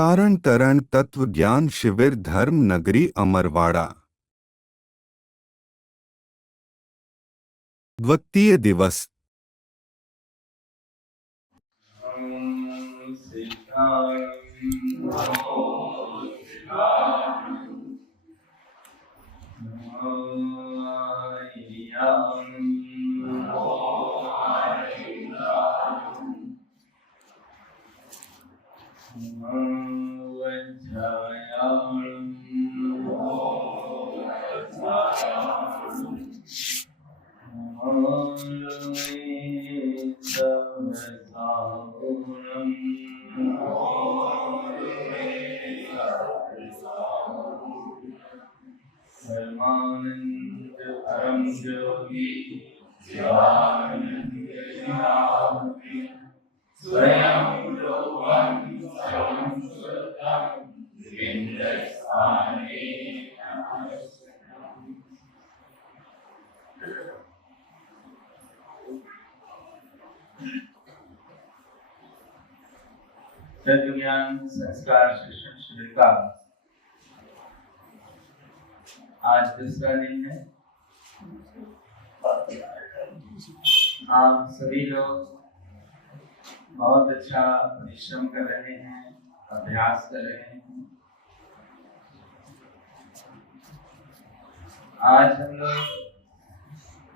तारण तरण तत्व ज्ञान शिविर धर्म नगरी अमरवाड़ा। द्वितीय दिवस। परमानंद परम ज्योति स्वयं तत्व ज्ञान संस्कार शिक्षण शिविर का आज दूसरा दिन है। आप सभी लोग बहुत अच्छा परिश्रम कर रहे हैं, अभ्यास कर रहे हैं। आज हम लोग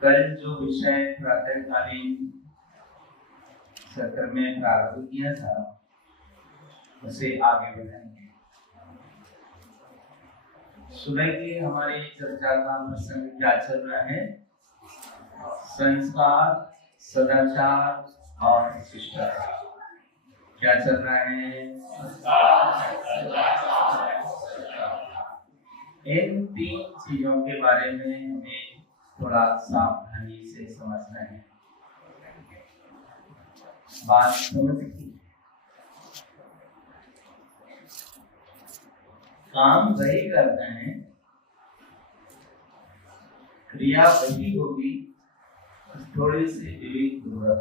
कल जो विषय प्रातःकालीन सत्र में प्रारंभ किया था उसे आगे बढ़ाएंगे। सुबह की हमारी चर्चा का प्रसंग क्या चल रहा है? संस्कार, सदाचार और शिष्टाचार। क्या चल रहा है? इन तीन चीजों के बारे में हमें थोड़ा सावधानी से समझना है। बात समझ की? काम वही करते हैं, क्रिया वही होगी, थोड़ी सी विवेक पूर्वक,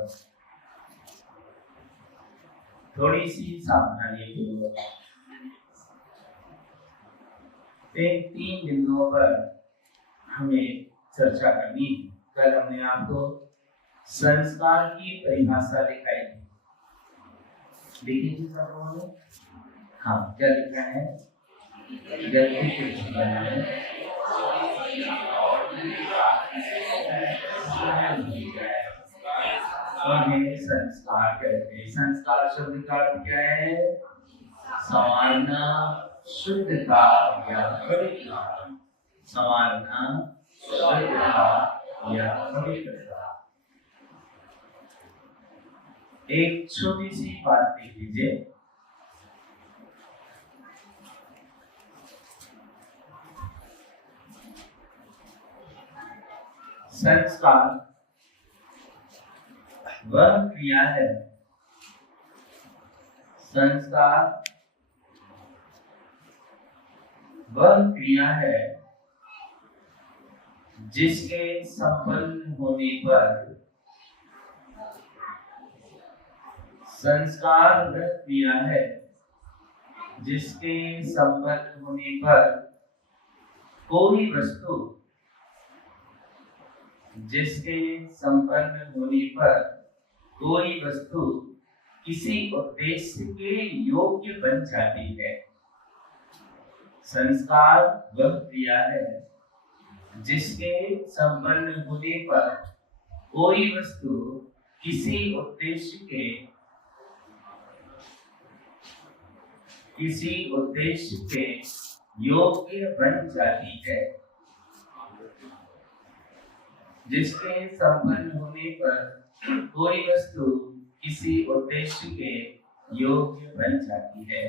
थोड़ी सी सावधानी पूर्वक। इन तीन बिंदुओं पर हमें चर्चा करनी है। कल हमने आपको संस्कार की परिभाषा दिखाई थी, देखिए जी सब लोगों ने। हाँ, क्या लिखा है? व्यक्ति के जीवन में उन्हें संस्कार कहते हैं। संस्कार शब्द का अर्थ क्या है? संवारना, शुद्धता या पवित्रता। संवारना, शुद्धता या पवित्रता। एक छोटी सी बात देख लीजिए। संस्कार वह क्रिया है, संस्कार वह क्रिया है जिसके संपन्न होने पर, संस्कार वह क्रिया है जिसके संपन्न होने पर कोई वस्तु, जिसके संपन्न होने पर कोई वस्तु किसी उद्देश्य के योग्य बन जाती है। संस्कार वह क्रिया है जिसके संपन्न होने पर कोई वस्तु किसी उद्देश्य के योग्य बन जाती है। जिसके संपन्न होने पर कोई वस्तु किसी उद्देश्य के योग्य बन जाती है।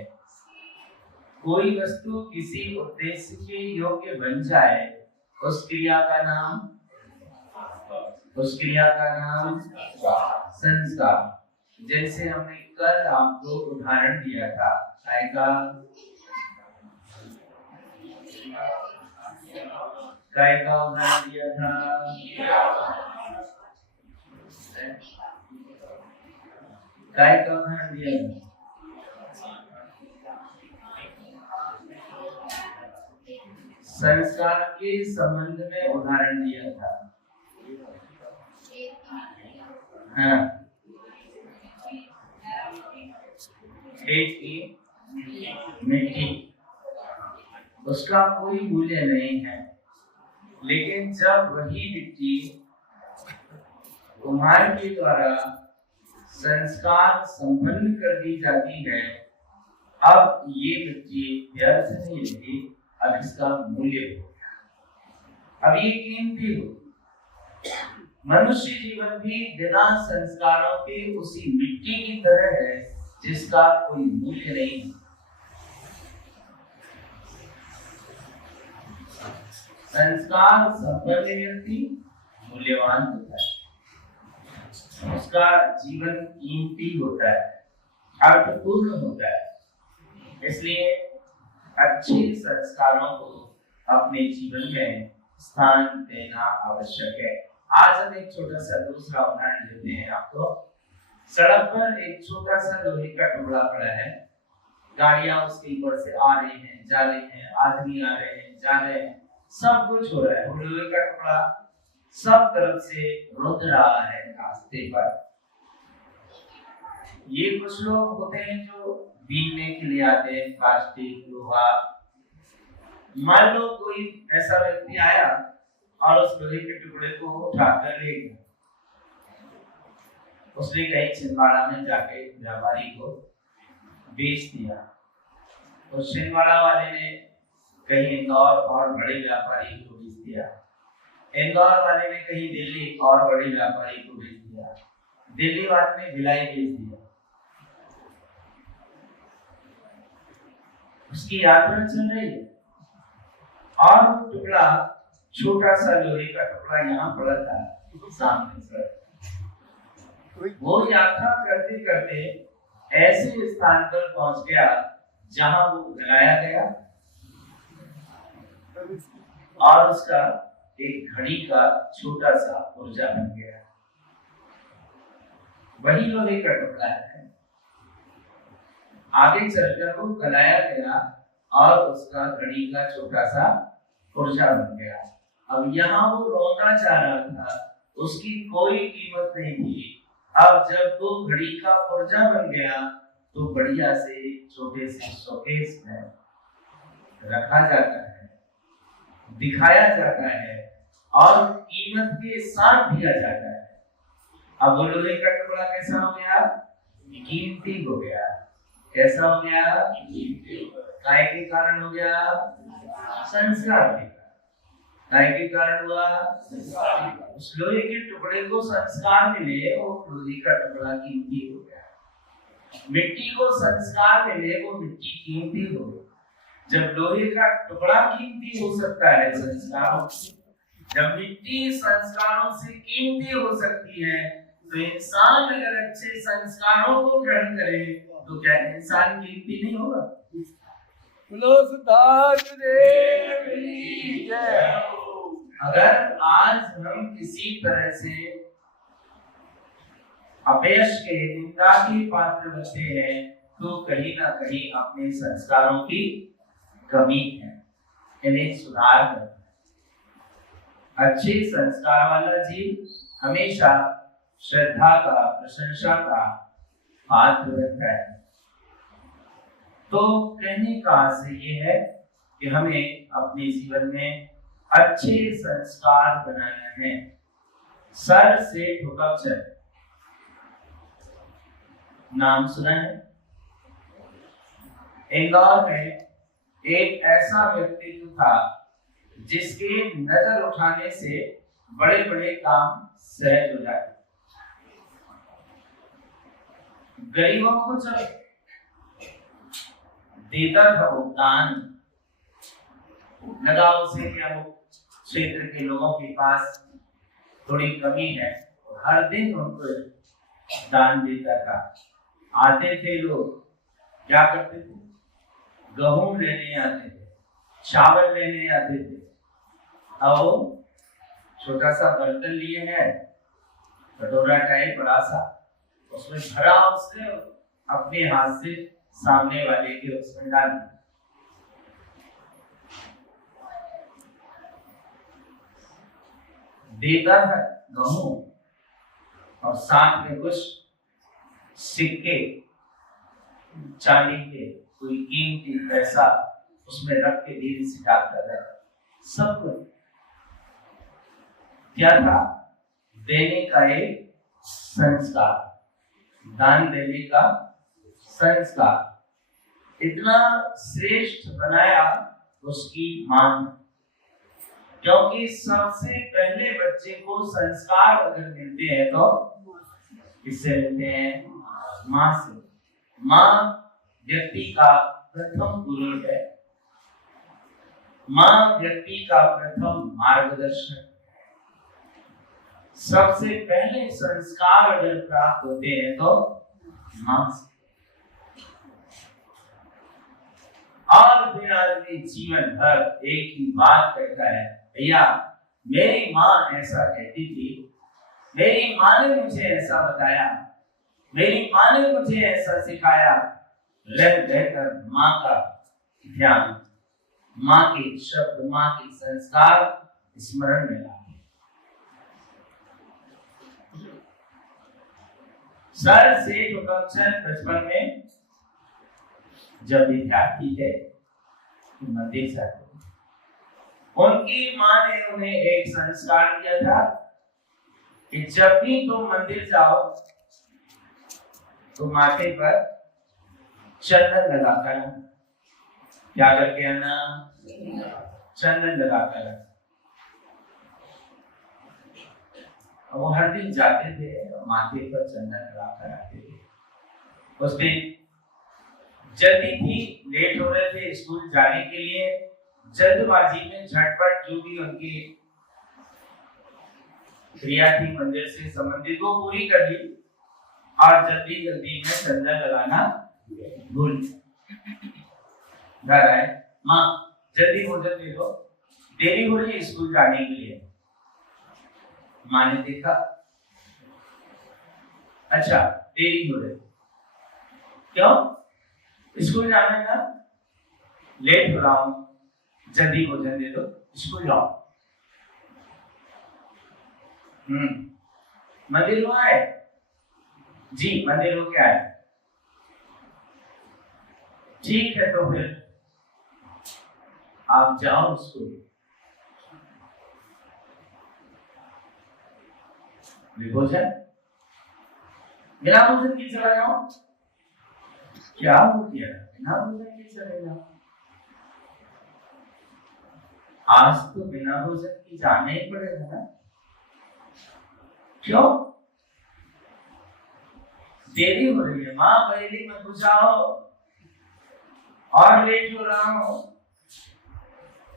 कोई वस्तु किसी उद्देश्य के योग्य बन जाए, उस क्रिया का नाम संस्कार। जैसे हमने कल आपको उदाहरण दिया था, काय का उदाहरण दिया था। काय का उदाहरण दिया था? संस्कार के संबंध में उदाहरण दिया था। हाँ, खेत की मिट्टी, उसका कोई मूल्य नहीं है, लेकिन जब वही मिट्टी कुम्हार के द्वारा संस्कार संपन्न कर दी जाती है, अब ये मिट्टी व्यर्थ नहीं रही, अब इसका मूल्य हो गया, अब ये कीमती हो। मनुष्य जीवन भी बिना संस्कारों के उसी मिट्टी की तरह है जिसका कोई मूल्य नहीं है। संस्कार संपन्न व्यक्ति मूल्यवान होता है, उसका जीवन कीमती होता है, अर्थपूर्ण होता है। इसलिए अच्छे संस्कारों को अपने जीवन में स्थान देना आवश्यक है। आज हम एक छोटा सा दूसरा उदाहरण लेते हैं। आपको सड़क पर एक छोटा सा लोहे का टुकड़ा पड़ा है, गाड़ियां उसके ऊपर से आ रही हैं, जा रही हैं, आदमी आ रहे हैं, जा रहे हैं, सब कुछ हो रहा है। वो लोहे का टुकड़ा सब तरफ से रुक रहा है रास्ते पर। ये कुछ लोग होते हैं जो बीनने के लिए आते हैं, प्लास्टिक, लोहा। मान लो कोई ऐसा व्यक्ति आया और उस लोहे के टुकड़े को उठाकर ले गया, उसने कहीं छिंदवाड़ा में जाके व्यापारी को बेच दिया। उस छिंदवाड़ा वाले ने कहीं इंदौर और बड़े व्यापारी को बेच दिया, इंदौर वाले ने कहीं दिल्ली और बड़े व्यापारी को बेच दिया, दिल्ली वाले ने भिलाई बेच दिया। उसकी यात्रा चल रही है और वो टुकड़ा, छोटा सा लोहे का टुकड़ा यहाँ पड़ा था सामने से। वो यात्रा करते करते ऐसे स्थान पर पहुंच गया जहां वो लगाया गया और उसका एक घड़ी का छोटा सा पुर्जा बन गया। वही लोहे का टुकड़ा है, आगे चलकर वो गलाया गया और उसका घड़ी का छोटा सा पुर्जा बन गया। अब यहाँ वो रोता जा रहा था, उसकी कोई कीमत नहीं थी। अब जब वो घड़ी का पुर्जा बन गया तो बढ़िया से छोटे से शोकेस में रखा जाता है, दिखाया जाता है और कीमत के साथ दिया जाता है। अब वो लोहे का टुकड़ा कैसा हो गया? कीमती हो गया। कैसा हो गया? काय के कारण हो गया? संस्कार के कारण। काय के कारण हुआ? उस लोहे के टुकड़े को संस्कार मिले, वो लोहे का टुकड़ा कीमती हो गया। मिट्टी को संस्कार मिले, वो मिट्टी कीमती हो गई। जब लोहे का टुकड़ा कीमती हो सकता है संस्कारों से, जब मिट्टी संस्कारों से कीमती हो सकती है, तो इंसान अगर अच्छे संस्कारों को ग्रहण करे तो क्या इंसान कीमती नहीं होगा? अगर आज हम किसी तरह से अपयश के, निंदा के पात्र बनते हैं तो कहीं ना कहीं अपने संस्कारों की कमी है, इन्हें सुधार करना। अच्छे संस्कार वाला जीव हमेशा श्रद्धा का, प्रशंसा का पात्र बनता है। तो कहने का आशय ये है कि हमें अपने जीवन में अच्छे संस्कार बनाना है। सर से ठुकचर नाम सुना है? इंदौर में एक ऐसा व्यक्तित्व था जिसके नजर उठाने से बड़े बड़े काम सहज हो जाते। गरीबों को जब देता था भुगतान, लगा उसे क्या वो क्षेत्र के लोगों के पास थोड़ी कमी है, हर दिन उनको दान देता था। आते थे लोग, क्या करते थे? गेहूं लेने आते थे, चावल लेने आते थे, और छोटा सा बर्तन लिए है, कटोरा टाइप बड़ा सा, उसमें भरा, उसने अपने हाथ से सामने वाले के उसमें डाल दिया। देता था गेहूं और साथ में कुछ सिक्के, चांदी के, कोई कीमती पैसा उसमें रख के धीरे से डालता था। सब कुछ क्या था? देने का एक संस्कार, दान देने का संस्कार इतना श्रेष्ठ बनाया उसकी मां ने। क्योंकि सबसे पहले बच्चे को संस्कार अगर मिलते हैं तो किससे मिलते हैं? मां से। मां व्यक्ति का प्रथम गुरु है, मां व्यक्ति का प्रथम मार्गदर्शक। सबसे पहले संस्कार अगर प्राप्त होते हैं तो मां से। और फिर आदमी जीवन भर एक ही बात कहता है, भैया मेरी माँ ऐसा कहती थी, मेरी माँ ने मुझे ऐसा बताया, मेरी माँ ने मुझे ऐसा सिखाया। रह रहकर माँ का ध्यान, माँ के शब्द, माँ के संस्कार स्मरण में लाए। सर सेठ हुकमचंद बचपन में जब विद्यार्थी थे मंदिर जाते, उनकी माँ ने उन्हें एक संस्कार दिया था कि जब भी तुम मंदिर जाओ तो माथे पर चंदन लगाकर, क्या करके आना? चंदन लगाकर। वो हर दिन जाते थे, माथे पर चंदन लगाकर आते थे। उस दिन जल्दी थी, लेट हो रहे थे स्कूल जाने के लिए, जल्दबाजी में झटपट जो भी उनकी क्रिया थी मंदिर से संबंधित वो पूरी कर ली और जल्दी जल्दी में चंदन लगाना भूल। घर आए, माँ जल्दी भोजन दे दो, देरी हो रही है स्कूल जाने के लिए। माँ ने देखा, अच्छा देरी हो रही, क्यों? स्कूल जाना है ना, लेट हो रहा हूं, जल्दी भोजन दे दो, स्कूल जाओ। मंदिर हुआ है जी, मंदिर हो गया है। ठीक है तो फिर आप जाओ स्कूल। भोजन बिना भोजन के चला जाओ, क्या हो गया? बिना भोजन के चले जाओ। आज तो बिना भोजन के जाना ही पड़ेगा ना, क्यों? देरी हो रही है माँ, पहले मत बुझाओ और लेट हो रहा हूं।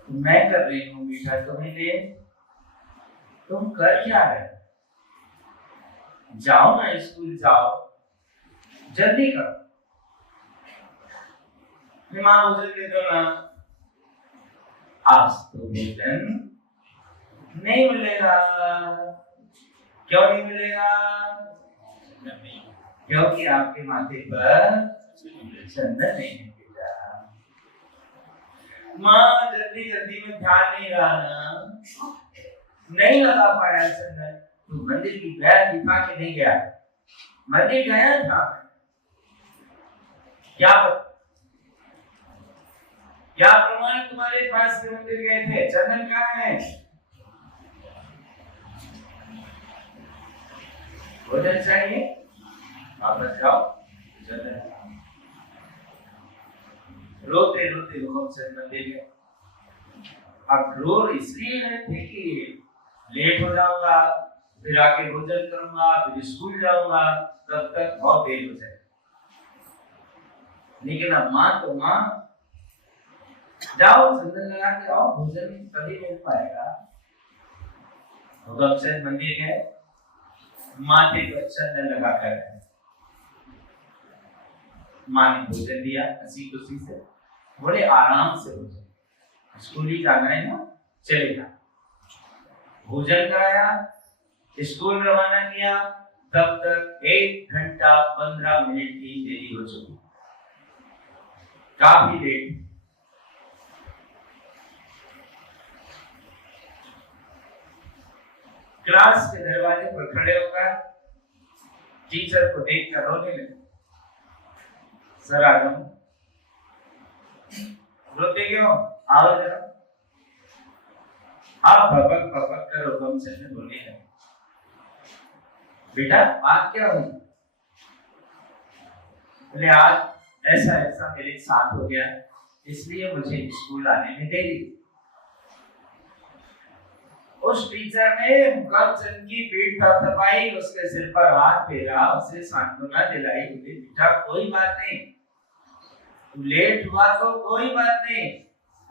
मैं कर रही हूँ मीठा, तुम्हें ले, तुम कर क्या रहे? जाओ ना स्कूल जाओ, जल्दी करो। माँ भोजन दे दो ना। आज तो भोजन नहीं मिलेगा। क्यों नहीं मिलेगा? क्योंकि आपके माथे पर चंदन नहीं गिरा। माँ जल्दी जल्दी में ध्यान नहीं रहा ना, नहीं लगा पाया चंदन। तो मंदिर की बैग दिखा के नहीं गया, मंदिर गया था, क्या प्रमाण तुम्हारे पास से मंदिर गए थे? चंदन कहाँ है? भोजन चाहिए, वापस जाओ। चंदन रोते रोते हुकमचंद मंदिर गए। अब रो इसलिए रहे थे कि लेट हो जाऊंगा, फिर आके भोजन करूंगा, फिर स्कूल जाऊंगा, तब तक बहुत देर हो जाए। लेकिन अब माँ तो माँ, जाओ चंदन लगा के आओ, भोजन तभी मिल पाएगा। हुकमचंद मंदिर है, माथे पर चंदन लगा कर माँ ने भोजन दिया हंसी खुशी से, बोले आराम से भोजन, स्कूल ही जाना है ना, चलेगा। भोजन कराया, स्कूल रवाना किया, तब तक 1 घंटा 15 मिनट की देरी हो चुकी, काफी लेट। क्लास के दरवाजे पर खड़े होकर टीचर को देखकर रोने लगे। सर आ जाओ। रोते क्यों? आओ जरा। आप भपक भपक कर हुक्म से बोले हैं, बेटा बात क्या हुई? बोले आज ऐसा ऐसा मेरे साथ हो गया, इसलिए मुझे स्कूल आने में देरी। उस टीचर ने मुकम्मल की पीठ थपथपाई, उसके सिर पर हाथ फेरा, उसे सांत्वना दिलाई। बोले बेटा कोई बात नहीं, लेट हुआ तो कोई बात नहीं,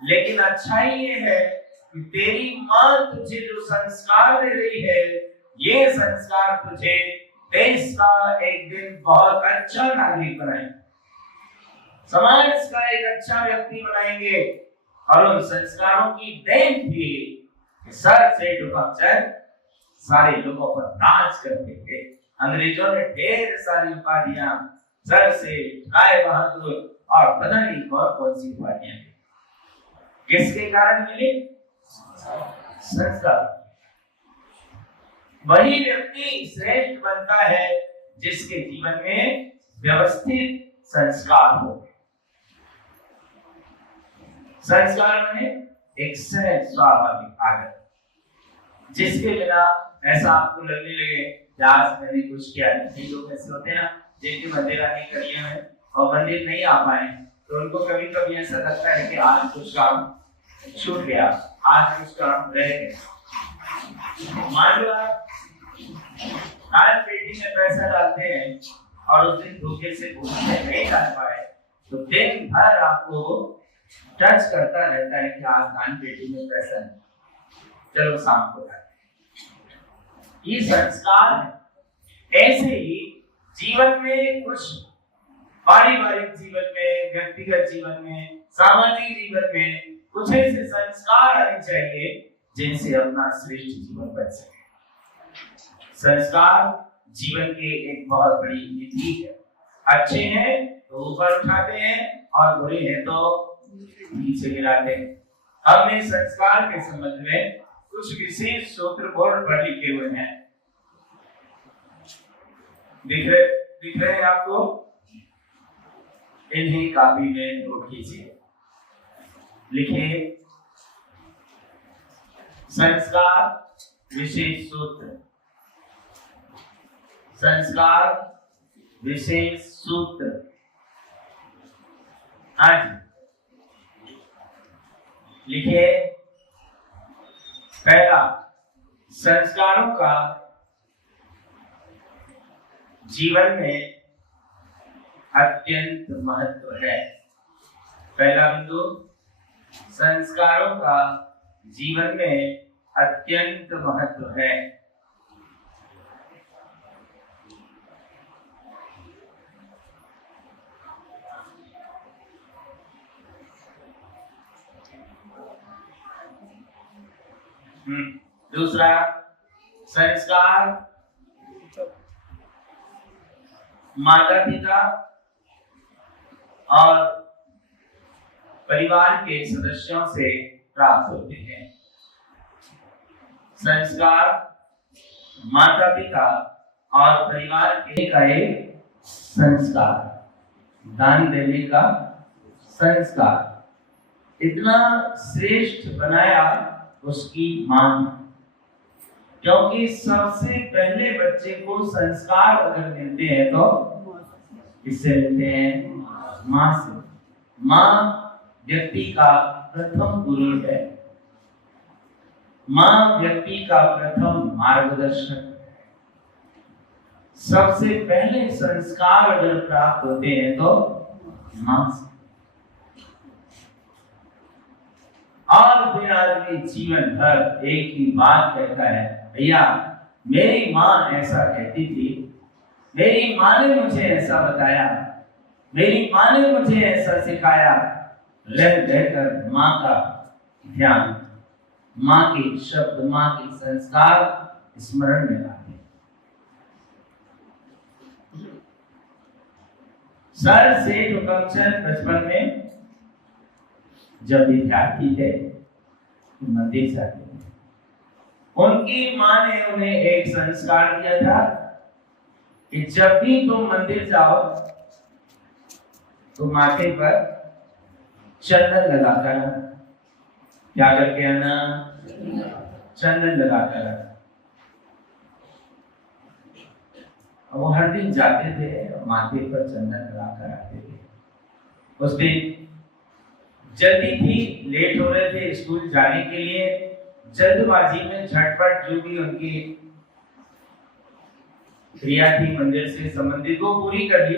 लेकिन अच्छाई ये है कि तेरी माँ तुझे जो संस्कार दे रही है, ये संस्कार तुझे देश का एक दिन बहुत अच्छा नागरिक बनाएंगे, समाज का एक अच्छा व्यक्ति बनाएंगे। और उन संस्कारों की देन थी कि सर से हुकमचंद सारे लोगों पर नाच करते थे। अंग्रेजों ने ढेर सारी उपाधियां सर से, राय बहादुर और पता नहीं कौन सी उपाधियां दी। किसके कारण मिली? संस्कार। वही व्यक्ति श्रेष्ठ बनता है जिसके जीवन में व्यवस्थित संस्कार हो। संस्कार माने एक सहज स्वाभाविक आदत, जिसके बिना ऐसा आपको लगने लगे कि आज मैंने कुछ किया नहीं। लोग ऐसे होते हैं ना जिनके मंदिर आने करिए हैं और मंदिर नहीं आ पाए, तो उनको कभी कभी ऐसा लगता है कि आज कुछ काम छूट गया, आज कुछ काम रह गया। मान लो आप आज पेटी में पैसा डालते हैं और उस दिन धोखे से भूखे नहीं डाल पाए, तो दिन भर आपको टच करता रहता है कि आज दान पेटी में पैसा नहीं, चलो शाम को डालते। ये संस्कार है। ऐसे ही जीवन में कुछ पारिवारिक जीवन में, व्यक्तिगत जीवन में, सामाजिक जीवन में कुछ ऐसे संस्कार आने चाहिए जिनसे अपना श्रेष्ठ जीवन बन सके। संस्कार जीवन के एक बहुत बड़ी निधि है। अच्छे हैं तो ऊपर उठाते हैं और बुरे हैं तो नीचे गिराते हैं। हमने संस्कार के संबंध में कुछ विशेष सूत्र बोर्ड पर लिखे हुए हैं, दिख रहे हैं आपको? इन्हीं कॉपी में नोट कीजिए। लिखिए संस्कार विशेष सूत्र, संस्कार विशेष सूत्र। आज लिखिए पहला, संस्कारों का जीवन में अत्यंत महत्व है। पहला बिंदु, संस्कारों का जीवन में अत्यंत महत्व है। दूसरा, संस्कार माता पिता और परिवार के सदस्यों से प्राप्त होते हैं। संस्कार माता पिता और परिवार के का एक संस्कार, दान देने का संस्कार इतना श्रेष्ठ बनाया उसकी मां, क्योंकि सबसे पहले बच्चे को संस्कार अगर मिलते हैं तो किससे मिलते हैं? मां से। मां व्यक्ति का प्रथम गुरु है, मां व्यक्ति का प्रथम मार्गदर्शक है। सबसे पहले संस्कार अगर प्राप्त होते हैं तो मां से। और फिर आदमी जीवन भर एक ही बात कहता है, भैया मेरी माँ ऐसा कहती थी, मेरी माँ ने मुझे ऐसा बताया, मेरी माँ ने मुझे ऐसा सिखाया। रह रहकर माँ का ध्यान, माँ के शब्द, माँ के संस्कार स्मरण में लाते। सर सेठ हुकमचंद बचपन में जब विद्यार्थी थे तो मंदिर जाते थे। उनकी मां ने उन्हें एक संस्कार दिया था कि जब भी तुम मंदिर जाओ तो माथे पर चंदन लगाकर आना। क्या करके आना? चंदन लगाकर आना। वो हर दिन जाते थे और माथे पर चंदन लगाकर आते थे। उस दिन जल्दी थी, लेट हो रहे थे स्कूल जाने के लिए। जल्दबाजी में झटपट जो भी उनकी क्रिया थी मंदिर से संबंधित वो पूरी कर ली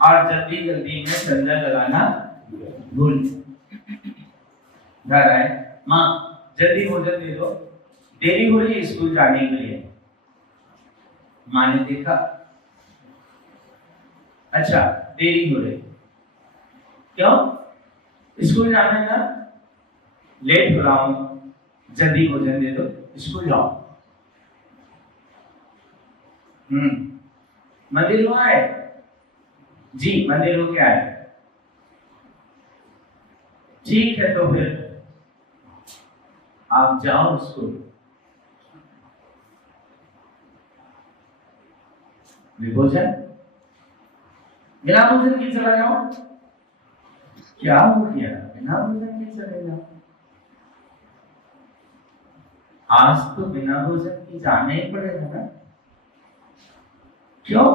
और जल्दी जल्दी में चंदन लगाना भूल घर आए। माँ जल्दी भोजन दे दो, देरी हो रही है स्कूल जाने के लिए। माँ ने देखा, अच्छा देरी हो रही, क्यों? स्कूल जाना है ना, लेट हो रहा हूं, जल्दी भोजन दे दो, स्कूल जाओ। मंदिर हुआ है जी, मंदिर हो गया है। ठीक है, तो फिर आप जाओ स्कूल। भोजन बिना भोजन के चला जाओ? क्या हो गया, बिना भोजन के चले जाओ? आज तो बिना भोजन के जाना ही पड़ेगा ना। क्यों?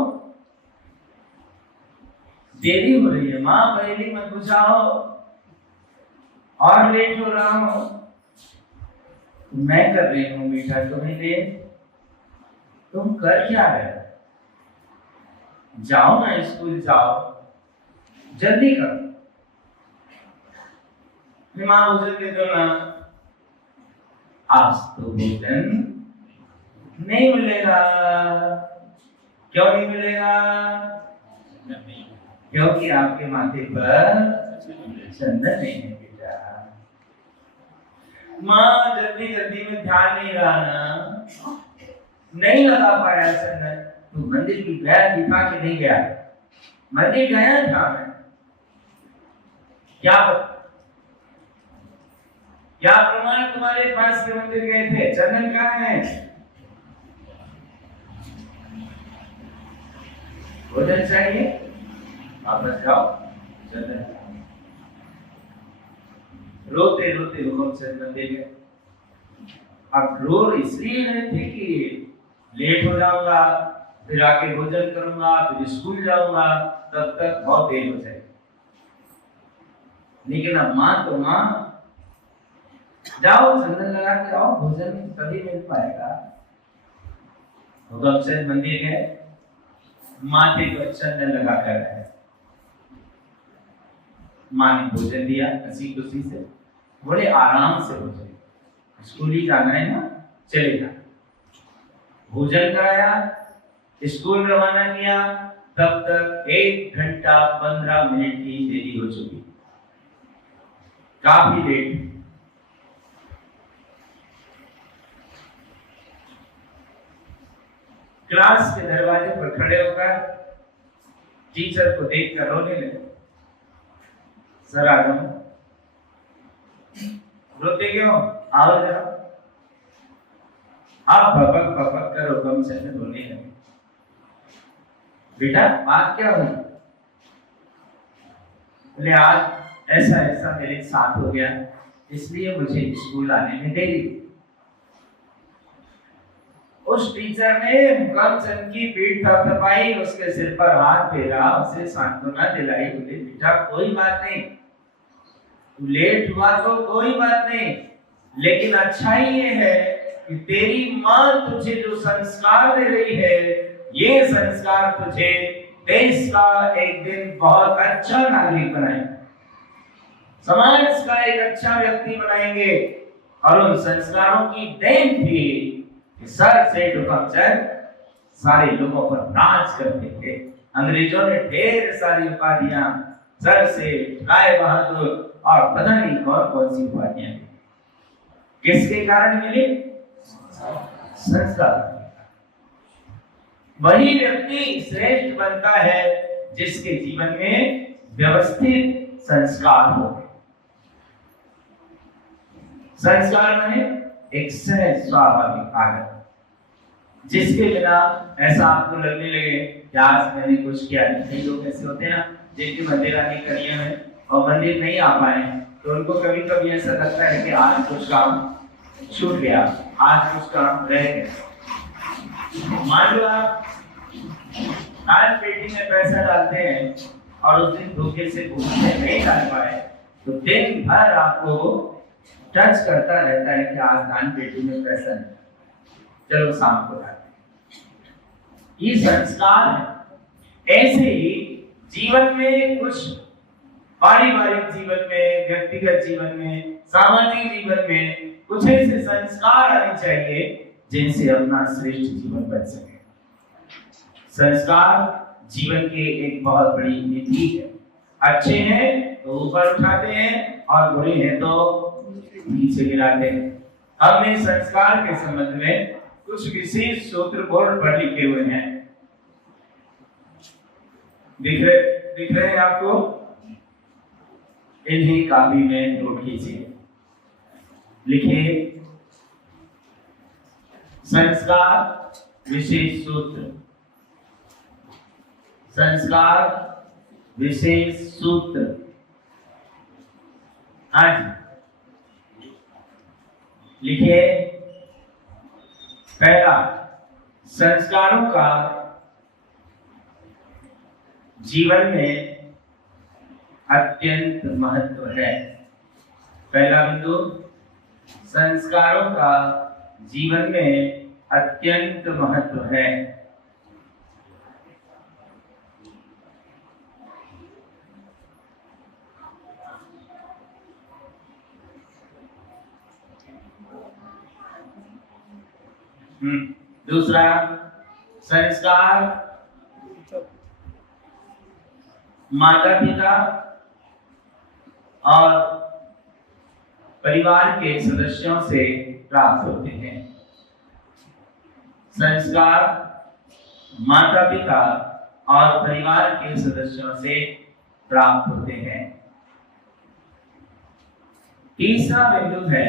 देरी हो रही है माँ, पहले मत बुझाओ और लेट हो रहा हूं। मैं कर रही हूं मीठा, तुम्हें ले, तुम कर क्या रहे? जाओ ना स्कूल, जाओ, जल्दी करो। माँ भोजन दे दो ना। आज तो भोजन नहीं मिलेगा। क्यों नहीं मिलेगा? क्योंकि आपके माथे पर चंदन नहीं है बेटा। माँ जल्दी जल्दी में ध्यान नहीं रहा ना, नहीं लगा पाया चंदन। तो मंदिर की बैग दिखा के नहीं गया। मंदिर गया था मैं, क्या प्रमाण तुम्हारे पास के मंदिर गए थे? चंदन कहाँ है? भोजन चाहिए, वापस जाओ, चंदन। रोते रोते हुकुमचंद मंदिर गए। अब रो इसलिए रहे थे कि लेट हो जाऊंगा, फिर आके भोजन करूंगा, फिर स्कूल जाऊंगा, तब तक बहुत देर हो जाएगी। लेकिन अब माँ तो माँ, जाओ चंदन लगा के आओ, भोजन तभी मिल पाएगा। हुकुमचंद मंदिर है, माथे पर चंदन लगा कर है। माँ ने भोजन दिया हंसी खुशी से, बड़े आराम से भोजन। स्कूल ही जाना है ना, चले जा। भोजन कराया, स्कूल रवाना किया, तब तक 1 घंटा 15 मिनट की देरी हो चुकी, काफी लेट। क्लास के दरवाजे पर खड़े होकर टीचर को देखकर रोने लगे। सर आ जाओ। रोते क्यों? आओ जरा। आप भपक भपक कर हुकुमचंद रोने लगे। बेटा बात क्या हुई? बोले आज ऐसा ऐसा मेरे साथ हो गया, इसलिए मुझे स्कूल आने में देरी। उस टीचर ने हुकुमचंद की पीठ थपथपाई, उसके सिर पर हाथ फेरा, उसे सांत्वना दिलाई। बोले बेटा कोई बात नहीं, तू लेट हुआ तो कोई बात नहीं, लेकिन अच्छाई ये है कि तेरी माँ तुझे जो संस्कार दे रही है, ये संस्कार तुझे देश का एक दिन बहुत अच्छा नागरिक बनाएंगे, समाज का एक अच्छा व्यक्ति बनाएंगे। और उन संस्कारों की देन थी कि सर से हुकुमचंद सारे लोगों पर राज करते थे। अंग्रेजों ने ढेर सारी उपाधियां सर से, राय बहादुर और पता नहीं कौन कौन सी उपाधियां दी। किसके कारण मिली? संस्कार। वही व्यक्ति श्रेष्ठ बनता है जिसके जीवन में व्यवस्थित संस्कार हो। संस्कार माने एक सहज स्वाभाविक आदत, जिसके बिना ऐसा आपको लगने लगे कि आज मैंने कुछ किया नहीं। कई लोग ऐसे होते हैं ना, जिनके मंदिर आने का नियम है और मंदिर नहीं आ पाए, तो उनको कभी कभी ऐसा लगता है कि आज कुछ काम छूट गया, आज कुछ काम रह गया। मान लो आप आज पेटी में पैसा डालते हैं और उस दिन धोखे से भूखे नहीं डाल पाए, तो दिन भर आपको टच करता रहता है कि आज दान पेटी में पैसा नहीं, चलो शाम को डालते। ये संस्कार है। ऐसे ही जीवन में कुछ पारिवारिक जीवन में, व्यक्तिगत जीवन में, सामाजिक जीवन में कुछ ऐसे संस्कार आने चाहिए जिनसे अपना श्रेष्ठ जीवन बच सके। संस्कार जीवन के एक बहुत बड़ी निधि है। अच्छे हैं तो ऊपर उठाते हैं और बुरे हैं तो नीचे गिराते हैं। हमने संस्कार के संबंध में कुछ विशेष सूत्र बोर्ड पर लिखे हुए हैं, दिख रहे हैं आपको? इन्हीं कॉपी में नोट कीजिए। लिखिए संस्कार विशेष सूत्र, संस्कार विशेष सूत्र। आज लिखिए, पहला, संस्कारों का जीवन में अत्यंत महत्व है। पहला बिंदु, संस्कारों का जीवन में अत्यंत महत्व है। दूसरा, संस्कार माता पिता और परिवार के सदस्यों से प्राप्त होते हैं। संस्कार माता पिता और परिवार के सदस्यों से प्राप्त होते हैं। तीसरा बिंदु है,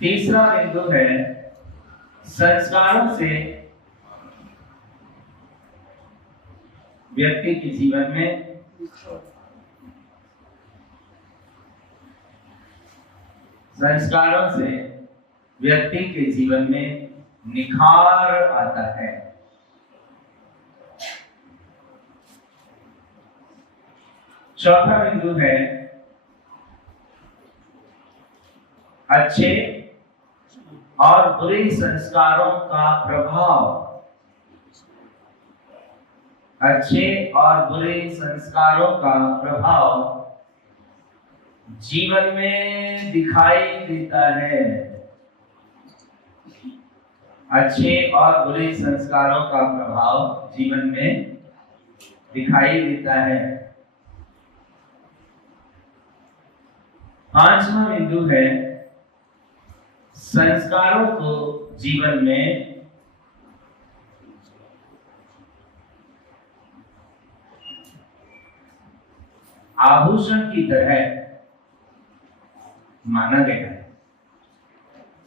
तीसरा बिंदु है संस्कारों से व्यक्ति के जीवन में संस्कारों से व्यक्ति के जीवन में निखार आता है। चौथा बिंदु है, अच्छे और बुरे संस्कारों का प्रभाव, अच्छे और बुरे संस्कारों का प्रभाव जीवन में दिखाई देता है। अच्छे और बुरे संस्कारों का प्रभाव जीवन में दिखाई देता है। पांचवा बिंदु है, संस्कारों को जीवन में आभूषण की तरह माना गया है।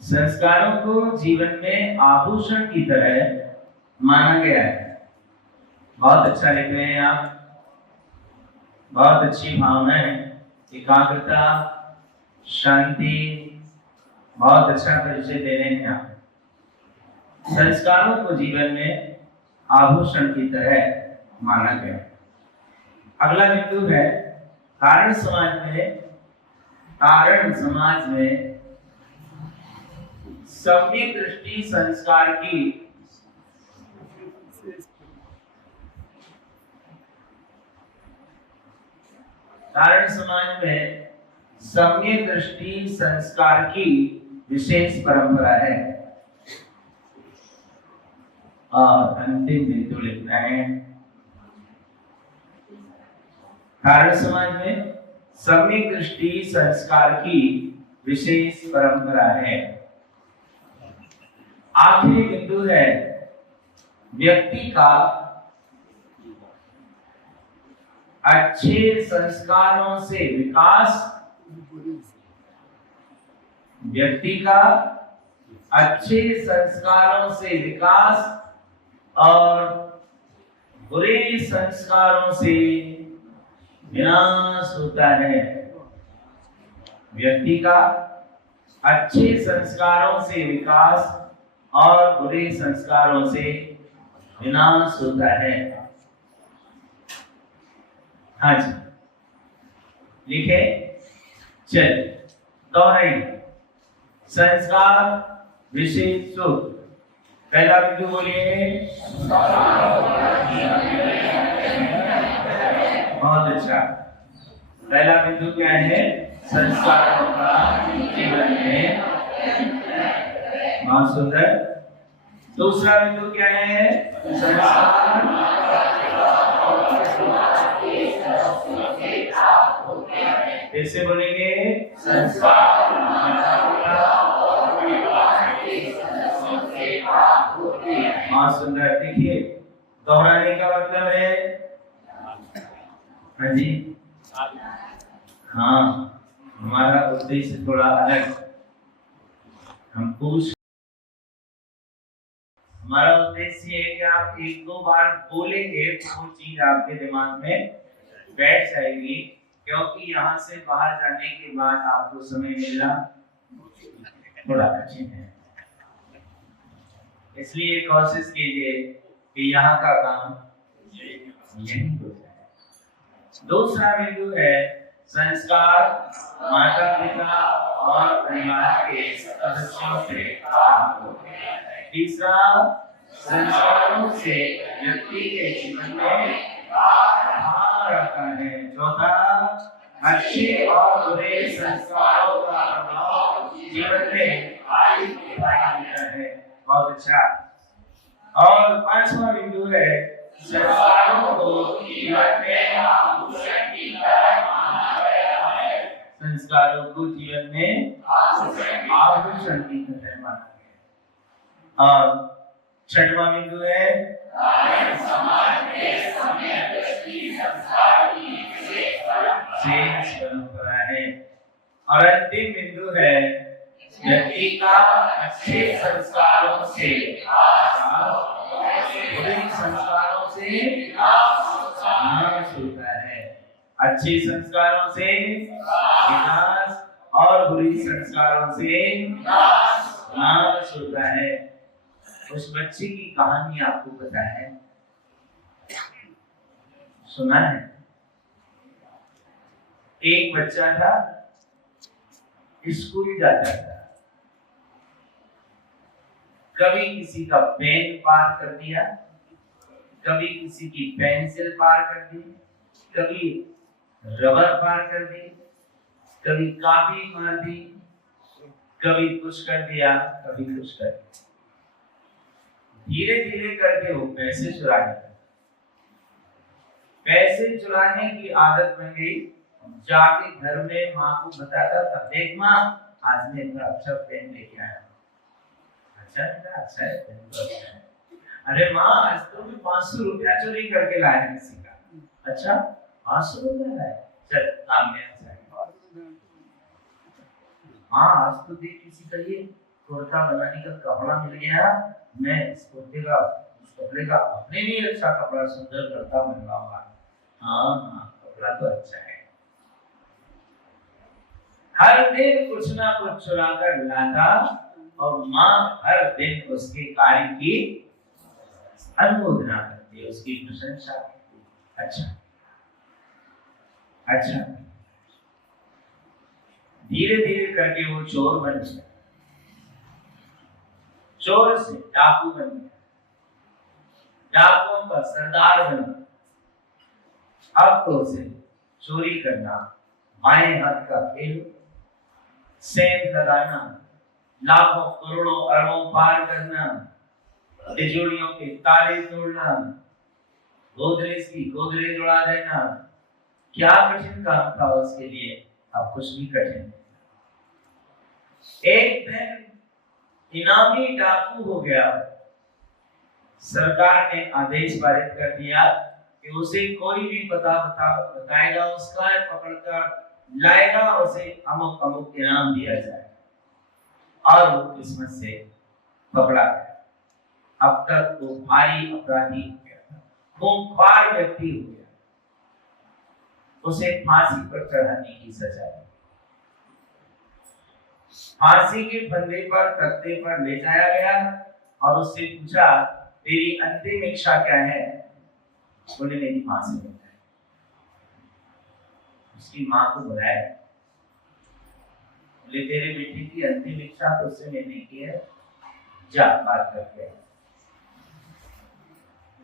संस्कारों को जीवन में आभूषण की तरह माना गया है। बहुत अच्छा लिख रहे हैं आप, बहुत अच्छी भावना है, एकाग्रता, शांति, बहुत अच्छा परिचय दे रहे हैं आप। संस्कारों को जीवन में आभूषण की तरह माना गया। अगला बिंदु है, कारण समाज में सम्यक दृष्टि संस्कार की कारण समाज में सम्यक दृष्टि संस्कार की विशेष परंपरा है। और अंतिम बिंदु लिखना है, कारण समाज में सम्यक दृष्टि संस्कार की विशेष परंपरा है। आखिरी बिंदु है, व्यक्ति का अच्छे संस्कारों से विकास, व्यक्ति का अच्छे संस्कारों से विकास और बुरे संस्कारों से विनाश होता है। व्यक्ति का अच्छे संस्कारों से विकास और बुरे संस्कारों से विनाश होता है। हाँ जी, लिखे, चलिए दोहराइए। संस्कार विशेष सूत्र, पहला बिंदु बोलिए। बहुत अच्छा। पहला बिंदु क्या है? संस्कारों का जीवन में, बहुत सुंदर। दूसरा बिंदु क्या है? संस्कार फिर से बोलेंगे, संस्कार बहुत सुंदर। देखिए, दोहराने का मतलब है, हाँ जी, हाँ, हमारा उद्देश्य थोड़ा अलग। हम पूछ, हमारा उद्देश्य है कि आप एक दो बार बोलेंगे तो वो चीज आपके दिमाग में बैठ जाएगी, क्योंकि यहाँ से बाहर जाने के बाद आपको समय मिलना थोड़ा कठिन है। इसलिए कोशिश कीजिए कि यहाँ का काम यही हो जाए। दूसरा बिंदु है संस्कार माता पिता और परिवार के सदस्यों से। तीसरा, संस्कारों से व्यक्ति के जीवन में भार आता है। चौथा, अच्छे और बुरे संस्कारों का प्रभाव जीवन में होता है। बहुत अच्छा। और पांचवा बिंदु है संस्कारों को जीवन में आभूषण की तरह माना गया है। संस्कारों को जीवन में आभूषण की तरह माना गया। और छठवां बिंदु है समाज में समय दृष्टि संस्कार की विशेष परंपरा है। और अंतिम बिंदु है व्यक्ति का अच्छे संस्कारों से बुरे संस्कारों से नाश होता है। अच्छे संस्कारों से विकास और बुरे संस्कारों से नाश होता है। उस बच्चे की कहानी आपको पता है, सुना है? एक बच्चा था, स्कूल जाता था, कभी किसी का पेन पार कर दिया, कभी किसी की पेंसिल पार कर दी, कभी रबर पार कर दी, कभी कॉपी मार दी, कभी कुछ कर दिया, कभी कुछ कर दिया। धीरे धीरे करके वो पैसे चुराने लगा। पैसे चुराने की आदत बन गई। जाके घर में माँ को बताता था, देख माँ, आज मैं इतना अच्छा पेन लेके आया। अच्छा बेटा, अच्छा है पेन तो अच्छा है। अरे माँ, आज तो मैं 500 रुपया चोरी करके लाया किसी का। अच्छा, 500 रुपया लाया, चल काम में अच्छा है। हाँ, आज तो देख किसी का ये कुर्ता बनाने का कपड़ा मिल गया, मैं इस कुर्ते का, उस कपड़े का अपने लिए अच्छा कपड़ा सुंदर करता बनवाऊंगा। हाँ हाँ, कपड़ा तो अच्छा है। हर दिन कुछ ना कुछ चुरा कर लाता और माँ हर दिन उसके कार्य की अनुमोदना करती, उसकी प्रशंसा करती। अच्छा अच्छा। धीरे धीरे करके वो चोर बन गया, चोर से डाकू बन गया, डाकुओं का सरदार बन गया। अब तो उसे चोरी करना बाएं हाथ का खेल, सेंध लगाना, लाखों करोड़ों अरबों पार करना, तिजोरियों के ताले तोड़ना, गोदरेज की गोदरेज उड़ा देना, क्या कठिन काम था उसके लिए। अब कुछ भी कठिन। एक दिन इनामी डाकू हो गया। सरकार ने आदेश पारित कर दिया कि उसे कोई भी बताएगा, उसका पकड़कर लाएगा, उसे अमुक अमुक इनाम दिया जाए, और वो किस्मत से पकड़ा गया। अब तक वो भारी अपराधी हो गया था, खूंखार व्यक्ति हो गया, उसे फांसी पर चढ़ाने की सजा दी। फांसी के फंदे पर तख्ते पर ले जाया गया और उससे पूछा, तेरी अंतिम इच्छा क्या है? बोले, मेरी फांसी हो जाए। उसकी मां को बुलाया, बोले, तेरे बेटे की अंतिम इच्छा तो उससे मैंने की है, जा बात करके।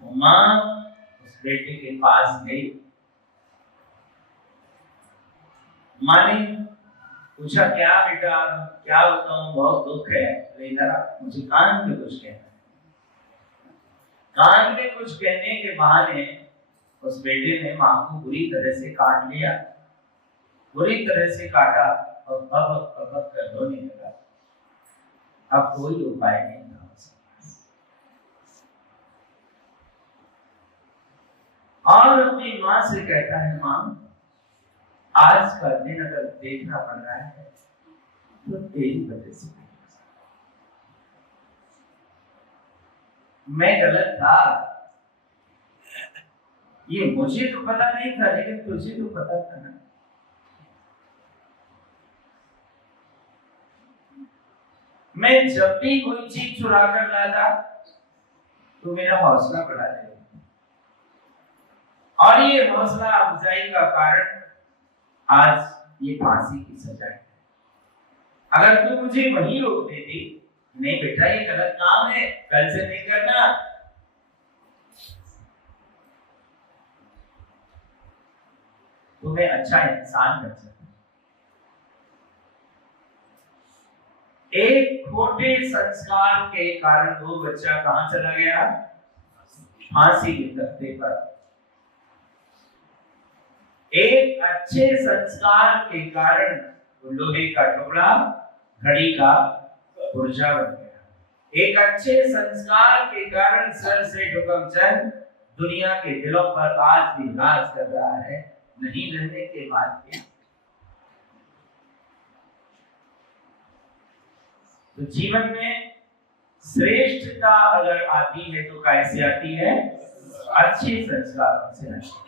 मां उस बेटे के पास गई, मां ने पूछा, क्या बेटा, क्या बताऊं, बहुत दुख है। मुझे कान में कुछ कहना है। कान में कुछ कहने के बहाने उस बेटे ने मां को बुरी तरह से काट लिया, बुरी तरह से काटा और बक कर रोने लगा। अब कोई उपाय नहीं था और अपनी मां से कहता है, मां, आज का दिन अगर देखना पड़ रहा है तो तेरी वजह से। मैं गलत था, ये मुझे तो पता नहीं था, लेकिन तुझे तो पता था ना। मैं जब भी कोई चीज चुरा कर लाता तो मेरा हौसला बढ़ा दे, और ये हौसला अफजाई का कारण आज ये फांसी की सजा है। अगर तू मुझे वहीं रोक देती, नहीं बेटा ये गलत काम है, कल से नहीं करना, तो मैं अच्छा इंसान बन सकता। एक खोटे संस्कार के कारण वो बच्चा कहां चला गया? फांसी के तख्ते पर। एक अच्छे संस्कार के कारण वो लोहे का टुकड़ा घड़ी का पुर्जा बन गया। एक अच्छे संस्कार के कारण सर से हुक्मचंद दुनिया के दिलों पर आज भी राज कर रहा है, नहीं रहने के बाद भी। तो जीवन में श्रेष्ठता अगर आती है तो कैसे आती है? अच्छे संस्कारों से आती है।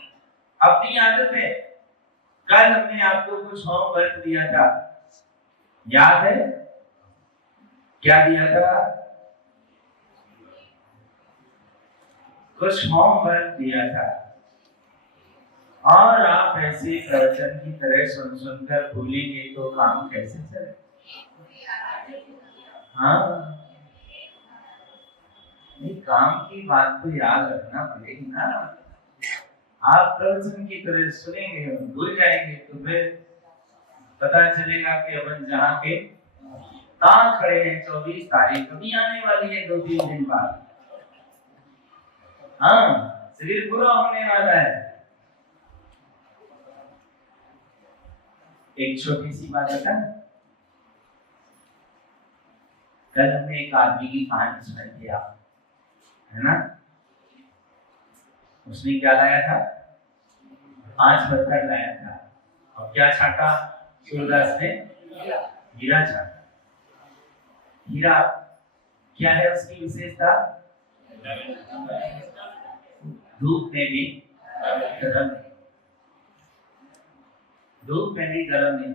अपनी आदत है। कल हमने आपको कुछ होमवर्क दिया था, याद है? क्या दिया था? कुछ होमवर्क दिया था, और आप ऐसे प्रवचन की तरह सुन सुनकर भूलेंगे तो काम कैसे चले? हाँ, नहीं, काम की बात तो याद रखना पड़ेगी ना। आप प्रवचन की तरह सुनेंगे, भूल जाएंगे, तो फिर पता चलेगा कि अपन जहाँ के कहाँ खड़े हैं। 24 तारीख अभी आने वाली है, 2-3 दिन बाद। हाँ, शरीर पूरा होने वाला है। एक छोटी सी बात बता, कल हमने एक आदमी की कहानी सुनाई थी, आप है ना? उसने क्या लाया था? 5 पत्थर लाया था, और क्या छाटा सूरदास ने? हीरा छाटा। हीरा क्या है उसकी विशेषता? धूप में भी गरम, धूप में भी गरम नहीं।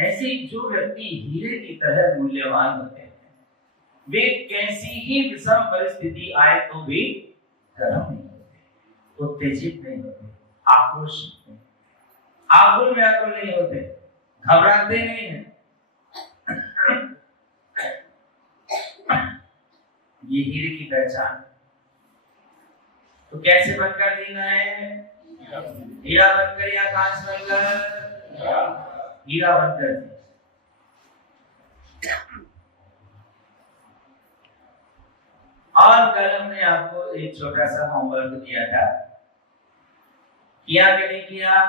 ऐसे जो व्यक्ति हीरे की तरह मूल्यवान होते हैं, वे कैसी ही विषम परिस्थिति आए तो भी गरम नहीं होते, उत्तेजित नहीं होते, आक्रोशित नहीं, आकुल व्याकुल नहीं होते, घबराते नहीं हैं। ये हीरे की पहचान। तो कैसे बनकर जीना है? हीरा बनकर या कांच बनकर? हीरा बनकर। और कल हमने आपको एक छोटा सा होमवर्क दिया था, किया कि नहीं किया?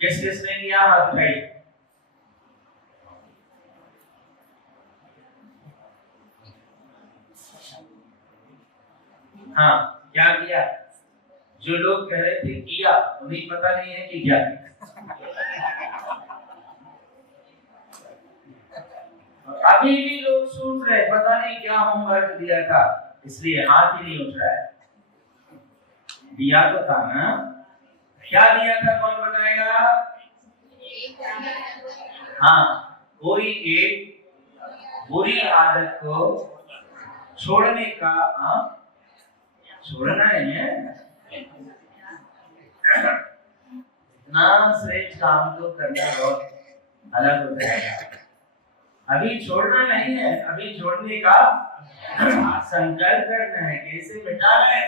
किस किसने किया? हाथ उठाइए। हाँ, क्या किया? जो लोग कह रहे थे किया, उन्हें पता नहीं है कि क्या किया। अभी भी लोग सोच रहे पता नहीं क्या होमवर्क दिया था, इसलिए हाथ ही नहीं उठ रहा है। दिया तो था ना, क्या दिया था कौन बताएगा? हाँ, कोई एक बुरी आदत को छोड़ने का, छोड़ना नहीं है, इतना श्रेष्ठ काम तो करना बहुत अलग होता है। अभी छोड़ना नहीं है, अभी छोड़ने का संकल्प करना है, कैसे मिटाना है।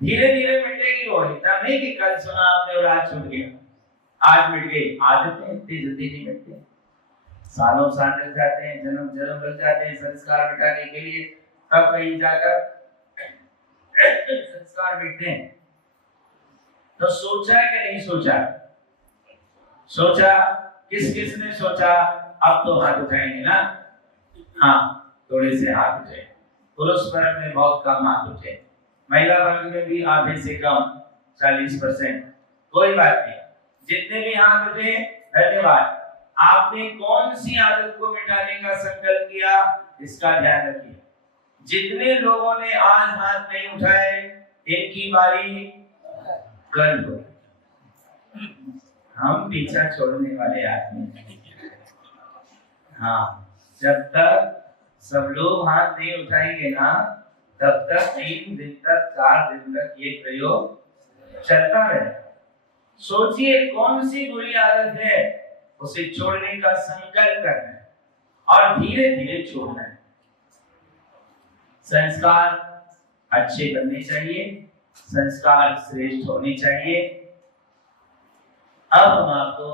धीरे धीरे मिटेगी वो, इतना नहीं कि कल सुना आपने और आज छूट गया, आज मिट गई। आदतें इतनी जल्दी नहीं मिटती, सालों साल लग जाते हैं, जन्म जन्म लग जाते हैं संस्कार मिटाने के लिए, तब कहीं जाकर संस्कार मिटते हैं। तो सोचा कि नहीं सोचा? सोचा, किस किस ने सोचा? अब तो हाथ उठाएंगे ना? हाँ, थोड़े से हाथ उठे। पुरुष वर्ग में बहुत कम हाथ उठे, महिला वर्ग में भी आधे से कम, 40%। कोई बात नहीं, जितने भी हाथ उठे धन्यवाद। आपने कौन सी आदत को मिटाने का संकल्प किया, इसका ध्यान रखिए। जितने लोगों ने आज हाथ नहीं उठाए, इनकी बारी कल हो। हम पीछा छोड़ने वाले आदमी नहीं। हाँ, जब तक सब लोग हाथ नहीं उठाएंगे ना, तब तक 3 दिन तक 4 दिन तक ये प्रयोग चलता रहे। सोचिए कौन सी बुरी आदत है, उसे छोड़ने का संकल्प करना है और धीरे धीरे छोड़ना है। संस्कार अच्छे बनने चाहिए, संस्कार श्रेष्ठ होने चाहिए। अब हम आपको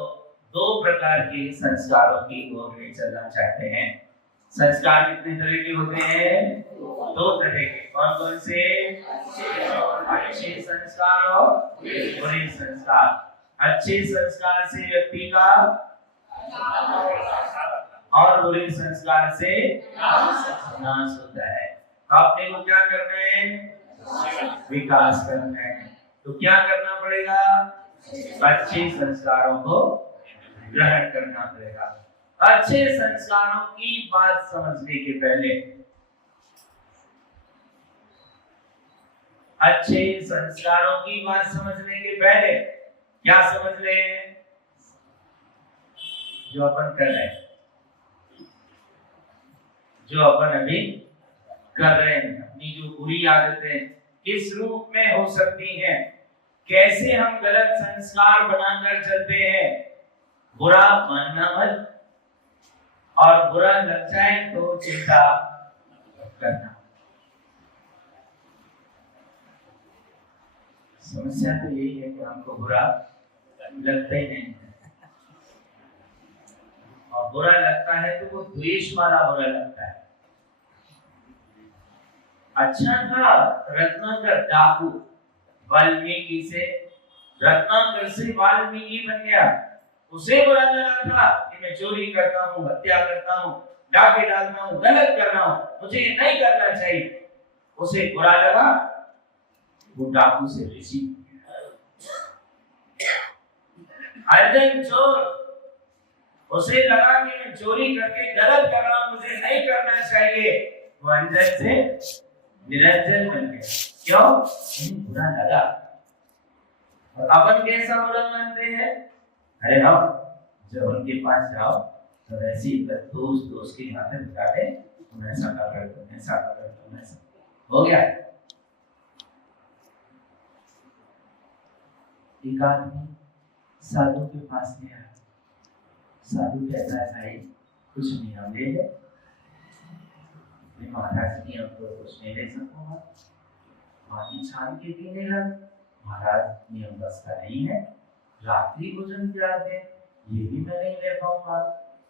2 प्रकार के संस्कारों की ओर ले चलना चाहते हैं। संस्कार कितने तरह के होते हैं? 2 तरह के। कौन कौन से? अच्छे संस्कार और बुरे संस्कार। अच्छे संस्कार से व्यक्ति का और बुरे संस्कार से नाश होता है। आपने को क्या करना है? विकास करना है। तो क्या करना पड़ेगा? अच्छे संस्कारों को ग्रहण करना पड़ेगा। अच्छे संस्कारों की बात समझने के पहले, अच्छे संस्कारों की बात समझने के पहले क्या समझ लें? जो अपन कर रहे हैं, जो अपन अभी कर रहे हैं, अपनी जो बुरी आदतें किस रूप में हो सकती हैं, कैसे हम गलत संस्कार बनाकर चलते हैं। बुरा मानना मत, और बुरा लग जाए तो चिंता करना। समस्या तो यही है कि हमको बुरा लगता ही नहीं है, और बुरा लगता है तो वो द्वेष वाला बुरा लगता है। अच्छा था रत्नाकर डाकू, वाल्मीकि से रत्नाकर से वाल्मीकि बन गया। उसे बुरा लगा था कि मैं चोरी करता हूँ, हत्या करता हूँ, डाके डालता हूँ, गलत कर रहा हूँ, मुझे ये नहीं करना चाहिए। उसे बुरा लगा, वो डाकू से ऋषि। अर्जुन चोर, उसे लगा कि मैं चोरी करके गलत कर रहा हूँ, मुझे नहीं करना चाहिए। वो अंदर से निरंजन बन गया। क्यों? बुरा लगा। और अपन कैसा बुरा मानते हैं? अरे हम जब उनके पास जाओ तो ऐसी दोस्त की बातें बताते, तुम ऐसा कर, तुम ऐसा कर, तुम ऐसा हो गया। एक आदमी साधु के पास गया। साधु कहता है भाई कुछ नियम ले ले। महाराज नियम तो कुछ नहीं ले सकूंगा। पानी छान के पीने लग। महाराज नियम बस का नहीं है। रात्रि भोजन त्याग दे, ये भी मैं नहीं ले पाऊंगा।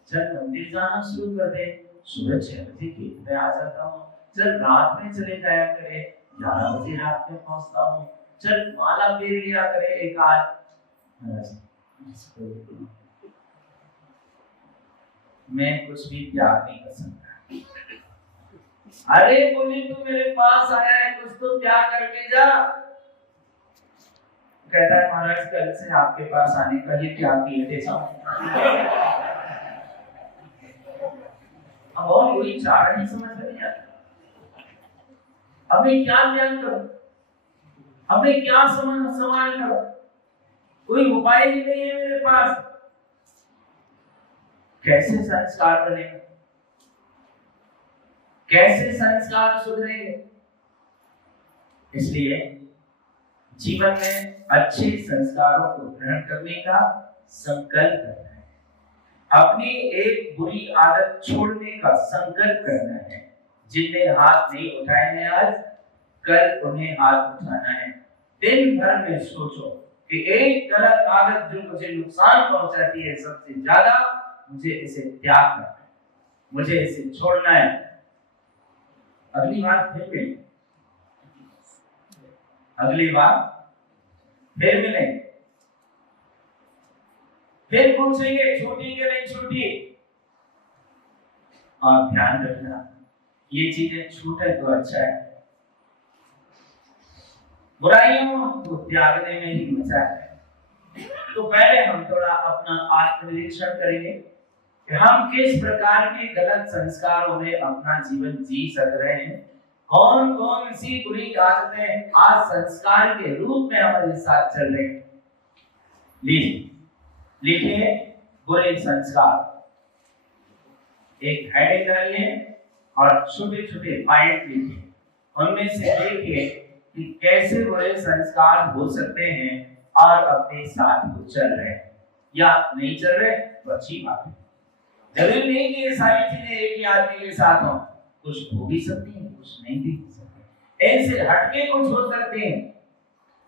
चल मंदिर जाना शुरू कर दे, सुबह 6 बजे गेट पे आ जाता हूँ। चल रात में चले जाया करे, 11 बजे रात में पहुंचता हूँ। चल माला फेर लिया करे एक आध। मैं कुछ भी त्याग नहीं कर सकता। अरे बोली तू मेरे पास आया है, कुछ तो त्याग करके जा। कहता है महाराज कल से आपके पास आने का ये क्या किए थे साहब। अब और कोई चारा नहीं समझ में नहीं आता। अब मैं क्या ज्ञान करूं, अब मैं क्या सवाल करूं, कोई उपाय ही नहीं है मेरे पास। कैसे संस्कार बनेंगे, कैसे संस्कार सुधरेंगे। इसलिए जीवन में अच्छे संस्कारों को ग्रहण करने का संकल्प करना है, अपनी एक बुरी आदत छोड़ने का संकल्प करना है। जिनने हाथ नहीं उठाए हैं आज, कल उन्हें हाथ उठाना है। दिन भर में सोचो कि एक गलत आदत जो मुझे नुकसान पहुंचाती है सबसे ज्यादा, मुझे इसे त्याग करना है, मुझे इसे छोड़ना है। अगली बार फिर मिलेंगे, अगली बार फिर मिलेंगे, फिर पूछेंगे छूटी कि नहीं छूटी। और ध्यान रखना ये चीजें छूटे तो अच्छा है, बुराइयों को त्यागने में ही मजा है। तो पहले हम थोड़ा अपना आत्मनिरीक्षण करेंगे कि हम किस प्रकार के गलत संस्कारों में अपना जीवन जी सक रहे हैं, कौन कौन सी बुरी आदतें आज संस्कार के रूप में हमारे साथ चल रही हैं। लिखिए बुरे संस्कार, एक हेडिंग डालिए और छोटे छोटे पॉइंट लिखिए। उनमें से देखिए कि कैसे बुरे संस्कार हो सकते हैं और अपने साथ वो चल रहे हैं या नहीं चल रहे तो अच्छी बात है। जरूरी नहीं कि ये सारी चीजें एक ही आदमी के साथ हो, कुछ हो भी सकती हैं, कुछ नहीं भी हो सकती, इनसे हटके कुछ हो सकते हैं।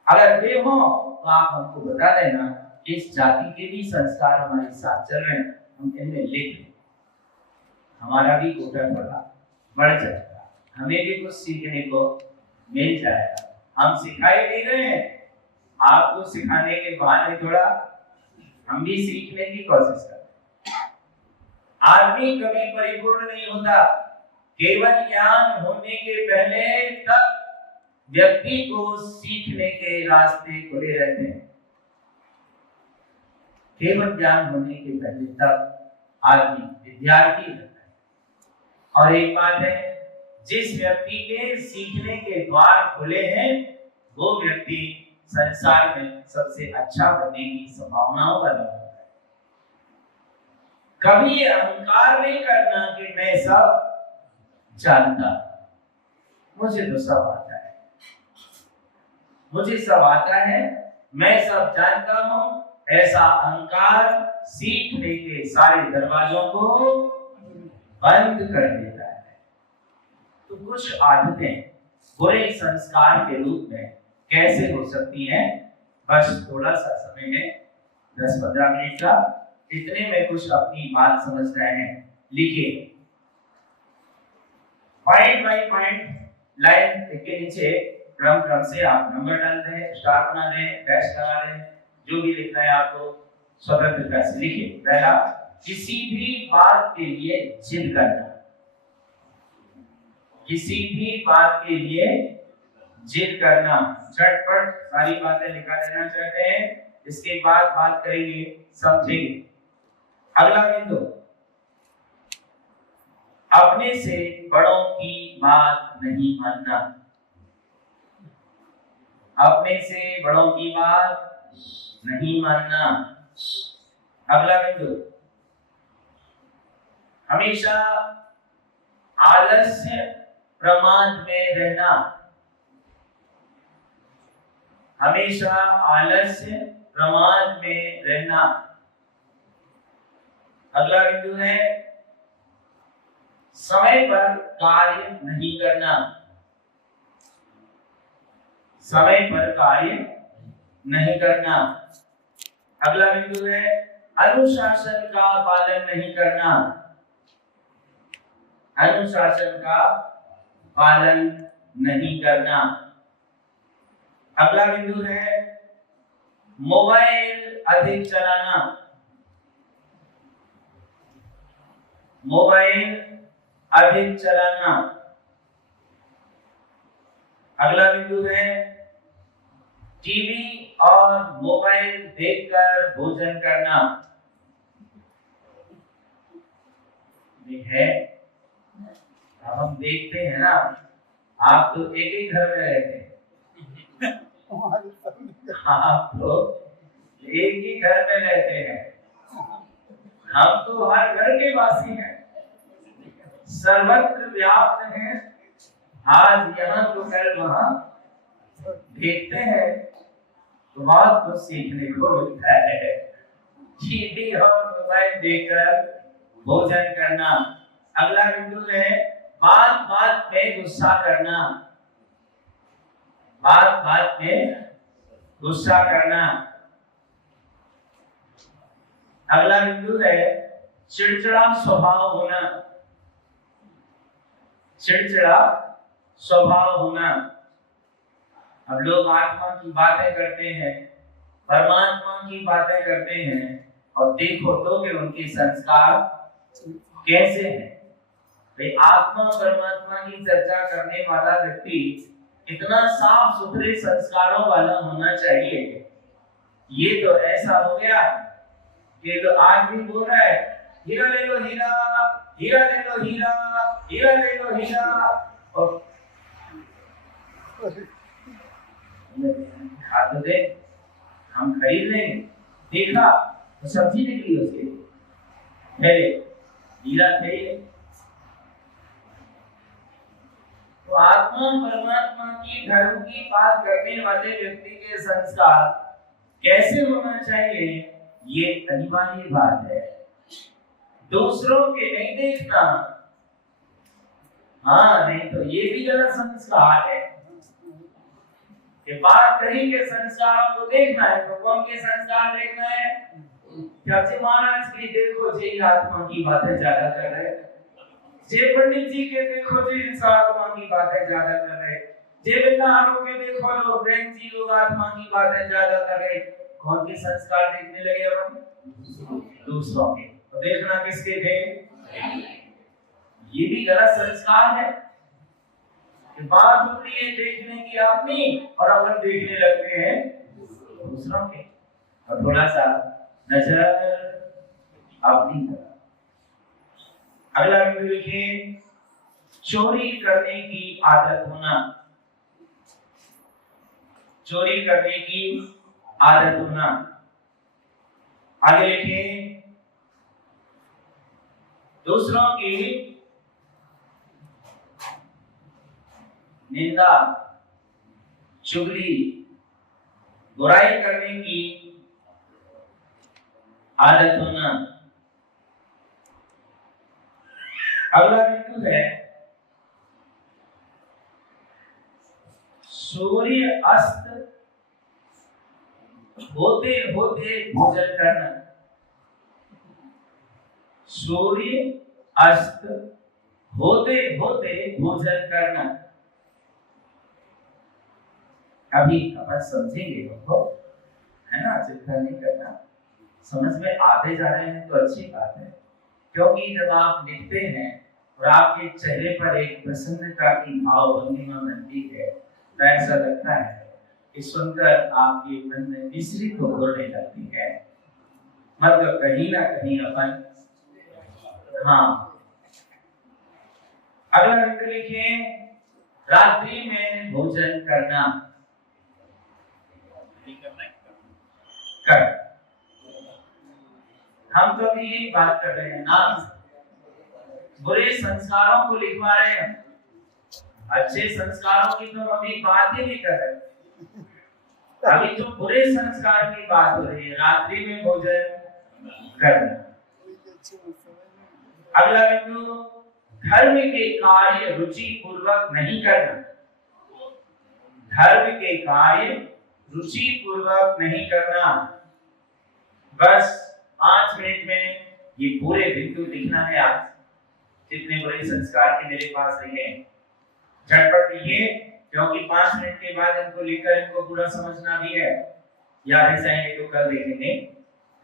अगर वे हो तो आप हमको बता देना, इस जाति के भी संस्कार हमारे साथ चल रहे हैं, हम इनमें लिख लें, हमारा भी कोटा थोड़ा बढ़ जाएगा, हमें भी कुछ सीखने को मिल जाएगा। हम सिखाए नहीं रहे हैं, आपको सिखाने के बहाने थोड़ा हम भी सीखने की कोशिश करते हैं। आदमी कभी परिपूर्ण नहीं होता, केवल ज्ञान होने के पहले तक व्यक्ति को सीखने के रास्ते खुले रहते हैं। केवल ज्ञान होने के पहले तक आदमी विद्यार्थी रहता है। और एक बात है, जिस व्यक्ति के सीखने के द्वार खुले हैं वो व्यक्ति संसार में सबसे अच्छा बनने की संभावनाओं वाला होता है। कभी अहंकार नहीं करना कि मैं सब जानता, मुझे तो सब आता है, मुझे सब आता है, मैं सब जानता हूं, ऐसा अहंकार सीखने के सारे दरवाजों को बंद कर देता है। तो कुछ आदतें बुरे संस्कार के रूप में कैसे हो सकती हैं, बस थोड़ा सा समय है, 10-15 मिनट का, इतने में कुछ अपनी बात समझ रहे हैं। लिखिए पॉइंट बाय पॉइंट, लाइन के नीचे क्रम से आप नंबर डाल दें, स्टार बना दें, डैश लगा दें, जो भी लिखना है आपको स्वतंत्रता से लिखिए। पहला, किसी भी बात के लिए जिद करना, किसी भी बात के लिए जिद करना, झटपट सारी बातें लिखा देना चाहते हैं, इसके बाद बात करेंगे, समझेंगे। अगला बिंदु, अपने से बड़ों की बात नहीं मानना, अपने से बड़ों की बात नहीं मानना। अगला बिंदु, हमेशा आलस्य प्रमाद में रहना, हमेशा आलस्य प्रमाद में रहना। अगला बिंदु है समय पर कार्य नहीं करना, समय पर कार्य नहीं करना। अगला बिंदु है अनुशासन का पालन नहीं करना, अनुशासन का पालन नहीं करना। अगला बिंदु है मोबाइल अधिक चलाना, मोबाइल अधिक चलाना। अगला बिंदु है टीवी और मोबाइल देखकर भोजन करना ये है। अब हम देखते हैं ना, आप तो एक ही घर में रहते हैं, आप तो एक ही घर में रहते हैं, हम तो हर घर के वासी हैं, सर्वत्र व्याप्त हैं, आज यहाँ तो कल वहाँ। देखते हैं तो बहुत कुछ सीखने को मिलता है। टीवी और मोबाइल देखकर भोजन करना। अगला बिंदु है बात बात में गुस्सा करना। बात बात में गुस्सा करना। अगला बिंदु है चिड़चिड़ा स्वभाव होना। चिड़चिड़ा स्वभाव होना। अब लोग आत्मा की बातें करते हैं, परमात्मा की बातें करते हैं, और देखो तो कि उनके संस्कार कैसे हैं। भाई आत्मा परमात्मा की चर्चा करने वाला व्यक्ति इतना साफ सुथरे संस्कारों वाला होना चाहिए। ये तो ऐसा हो गया कि तो आज भी बोल रहा है हीरा ले लो हीरा, हीरा ले लो हीरा, हीरा ले लो हीरा, और हाथ दे हम खरीद लेंगे। देखा तो सब्जी निकली उसके पहले हीरा थे। तो आत्मा परमात्मा की धर्म की बात करने वाले व्यक्ति के संस्कार कैसे होना चाहिए, ये अनिवार्य बात है। दूसरों के नहीं देखना, हाँ नहीं तो ये भी गलत संस्कार है कि बात करी के संस्कारों को देखना है। तो कौन के संस्कार देखना है? क्या जी महाराज की देखो जी आत्मा की बातें ज्यादा कर रहे हैं, जे पंडित जी के देखो जी आत्मा की बातें ज्यादा कर रहे, जे बिन्नारों के देखो लोग ब्रह्म जी लोग आत्मा की बातें ज्यादा कर रहे। कौन के संस्कार देखने लगे अब हम? दूसरों के। तो देखना किसके थे? ये भी गलत संस्कार है कि बात हो रही है देखने की अपनी और अपन देखने लगते हैं दूसरों के। और थोड़ा सा नजर अपनी तरफ। अगला बिंदु लिखिए चोरी करने की आदत होना। चोरी करने की आदत होना। आगे लिखिए दूसरों की निंदा, चुगली, बुराई करने की आदत होना। अगला बिंदु है सूर्य अस्त होते होते भोजन करना। सूर्य अस्त होते होते भोजन करना। अभी अपन समझेंगे तो, है ना, चिंता नहीं करना, समझ में आते जा रहे हैं तो अच्छी बात है। क्योंकि जब आप लिखते हैं और आपके चेहरे पर एक प्रसन्नता की भाव भंगिमा बनती है तो ऐसा लगता है कि सुनकर आपके मन में मिश्री तो बोलने लगती है। मतलब कहीं ना कहीं अपन, हाँ। अगला मित्र लिखिए रात्रि में भोजन करना। कर हम तो अभी यही बात कर रहे हैं ना, बुरे संस्कारों को लिखवा रहे हैं, अच्छे संस्कारों की तो अभी बात ही नहीं कर रहे। अभी तो बुरे संस्कार की बात हो रही है, रात्रि में भोजन करना। अगला बिंदु धर्म के कार्य रुचि पूर्वक नहीं करना। धर्म के कार्य रुचि पूर्वक नहीं करना। बस 5 मिनट में ये पूरे बिंदु लिखना है। आज जितने बुरे संस्कार के मेरे पास रहे हैं झटपट लिखिए, क्योंकि 5 मिनट के बाद इनको लिखकर इनको पूरा समझना भी है। याद रह जाएंगे तो कल देखेंगे,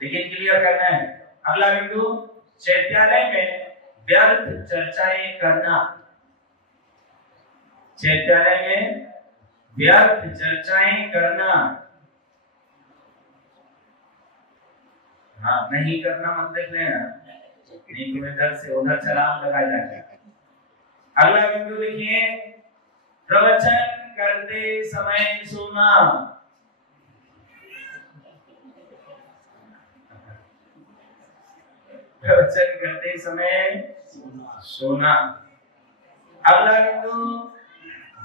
लेकिन क्लियर करना है। अगला बिंदु चैत्यालय में व्यर्थ चर्चाएं करना। चैत्यालय में व्यर्थ चर्चाएं करना। हाँ, नहीं करना मत देख लेना, नहीं तो इधर से उधर छलांग लगा जाएगा। अगला बिंदु लिखिए, प्रवचन करते समय सोना। प्रवचन करते समय सोना। अगला बिंदु,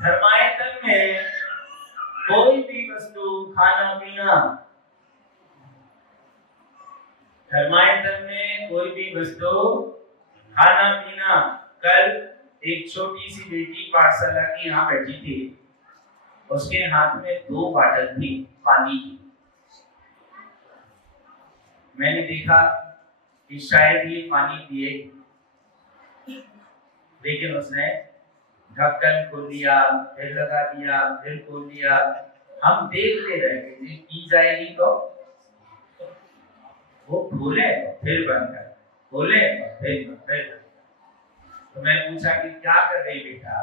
धर्मायतन में कोई भी वस्तु खाना पीना। धर्मायतन में कोई भी वस्तु खाना पीना। कल एक छोटी सी बेटी पाठशाला की यहाँ बैठी थी, उसके हाथ में 2 बॉटल थी पानी की। मैंने देखा कि शायद ये पानी पिए, लेकिन उसने ढक्कन खोल दिया, फिर लगा दिया, फिर खोल दिया। हम देखते रह गए, पी जाएगी तो वो खोले फिर बंद कर, खोले फिर बंद। तो मैं पूछा कि क्या कर रही बेटा,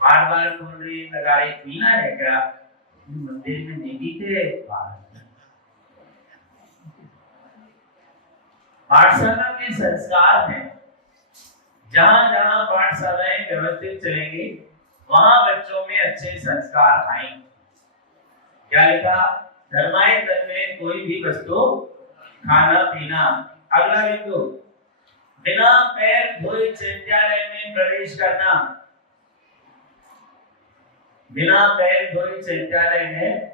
बार बार खोल रही, लगा रही, पीना है क्या? मंदिर में नहीं पीते। पाठशाला के संस्कार हैं, जहां जहां पाठशालाएं व्यवस्थित चलेंगी वहां बच्चों में अच्छे संस्कार आएंगे। क्या लिखा? धर्मायतन में कोई भी वस्तु खाना पीना। अगला बिंदु, बिना पैर धोए चैत्यालय में प्रवेश करना। बिना पैर धोए चैत्यालय में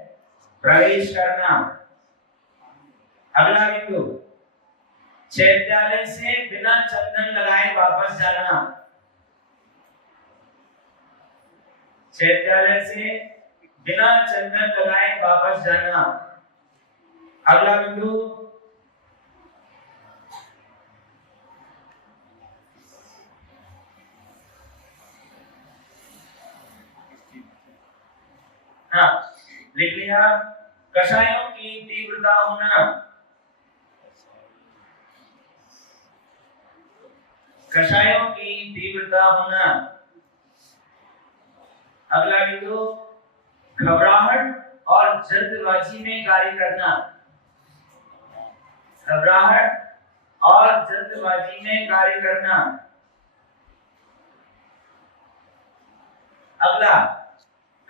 प्रवेश करना। अगला बिंदु, चैत्यालय से बिना चंदन लगाए वापस जाना। चैत्यालय से बिना चंदन लगाए वापस जाना। अगला बिंदु, हाँ लिख लिया, कषायों की तीव्रता होना। कषायों की तीव्रता होना। अगला बिंदु, घबराहट और जल्दबाजी में कार्य करना। घबराहट और जल्दबाजी में कार्य करना। अगला,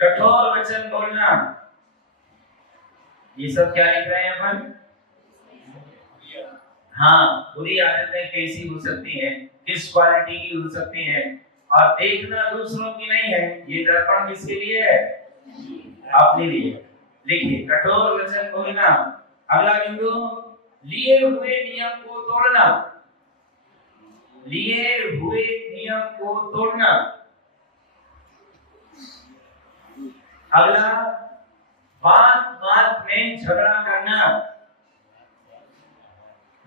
कठोर वचन बोलना। ये सब क्या लिख रहे हैं अपन? हाँ, बुरी आदतें कैसी हो सकती हैं, किस क्वालिटी की हो सकती हैं, और देखना दूसरों की नहीं है, ये दर्पण किसके लिए है? अपने लिए। लिखिए, कठोर वचन बोलना। अगला बिंदु, लिए हुए नियम को तोड़ना। लिए हुए नियम को तोड़ना। अगला, बात बात में झगड़ा करना।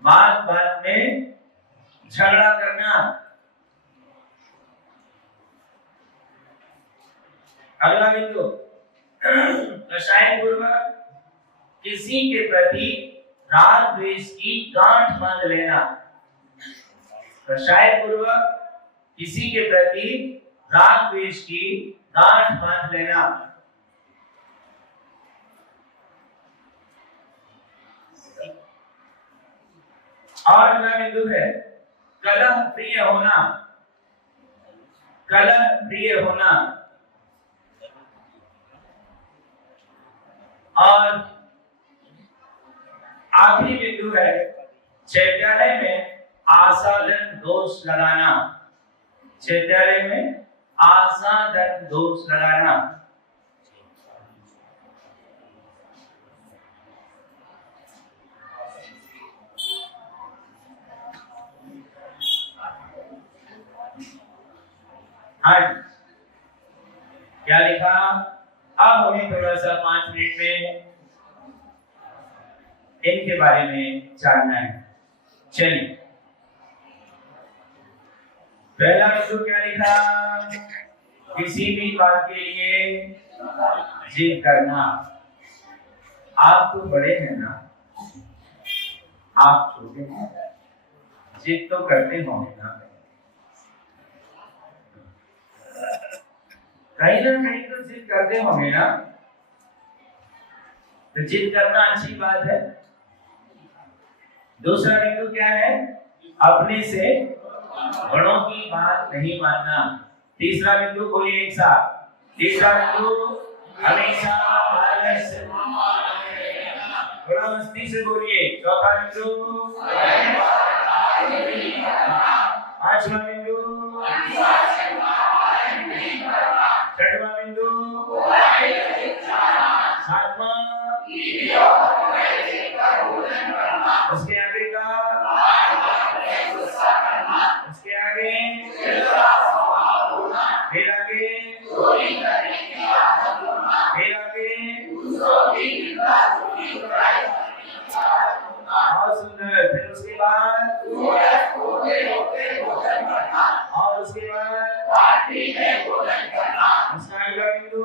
बात बात में झगड़ा करना। अगला बिंदु, कषाय पूर्वक किसी के प्रति राग द्वेष की गांठ बांध लेना। कषाय पूर्वक किसी के प्रति राग द्वेष की गांठ बांध लेना। और अगला बिंदु है, कलह प्रिय होना। कलह प्रिय होना। और आखिरी बिंदु है, चैत्यालय में आसादन दोष लगाना। चैत्यालय में आसादन दोष लगाना। हाँ, क्या लिखा? अब हमें थोड़ा सा 5 मिनट में इनके बारे में जानना है। चलिए, पहला बिंदु क्या लिखा? किसी भी बात के लिए जिद करना। आप तो बड़े हैं ना, आप छोटे हैं, जिद तो करते होंगे ना। कहीं ना कहीं तो जिद करते होंगे ना। तो जिद करना अच्छी बात है, दूसरा बिंदु क्या है? अपने से बड़ों की बात नहीं मानना। तीसरा बिंदु बोलिए एक साथ। तीसरा बिंदु हमेशा आलस। थोड़ा मस्ती से बोलिए। चौथा बिंदु, पांचवा बिंदु, छठवां बिंदु, सातवां, उसके आगे का, उसके आगे, फिर आगे, फिर आगे, और सुंदर। फिर उसके बाद, और उसके बाद उसका अगला बिंदु,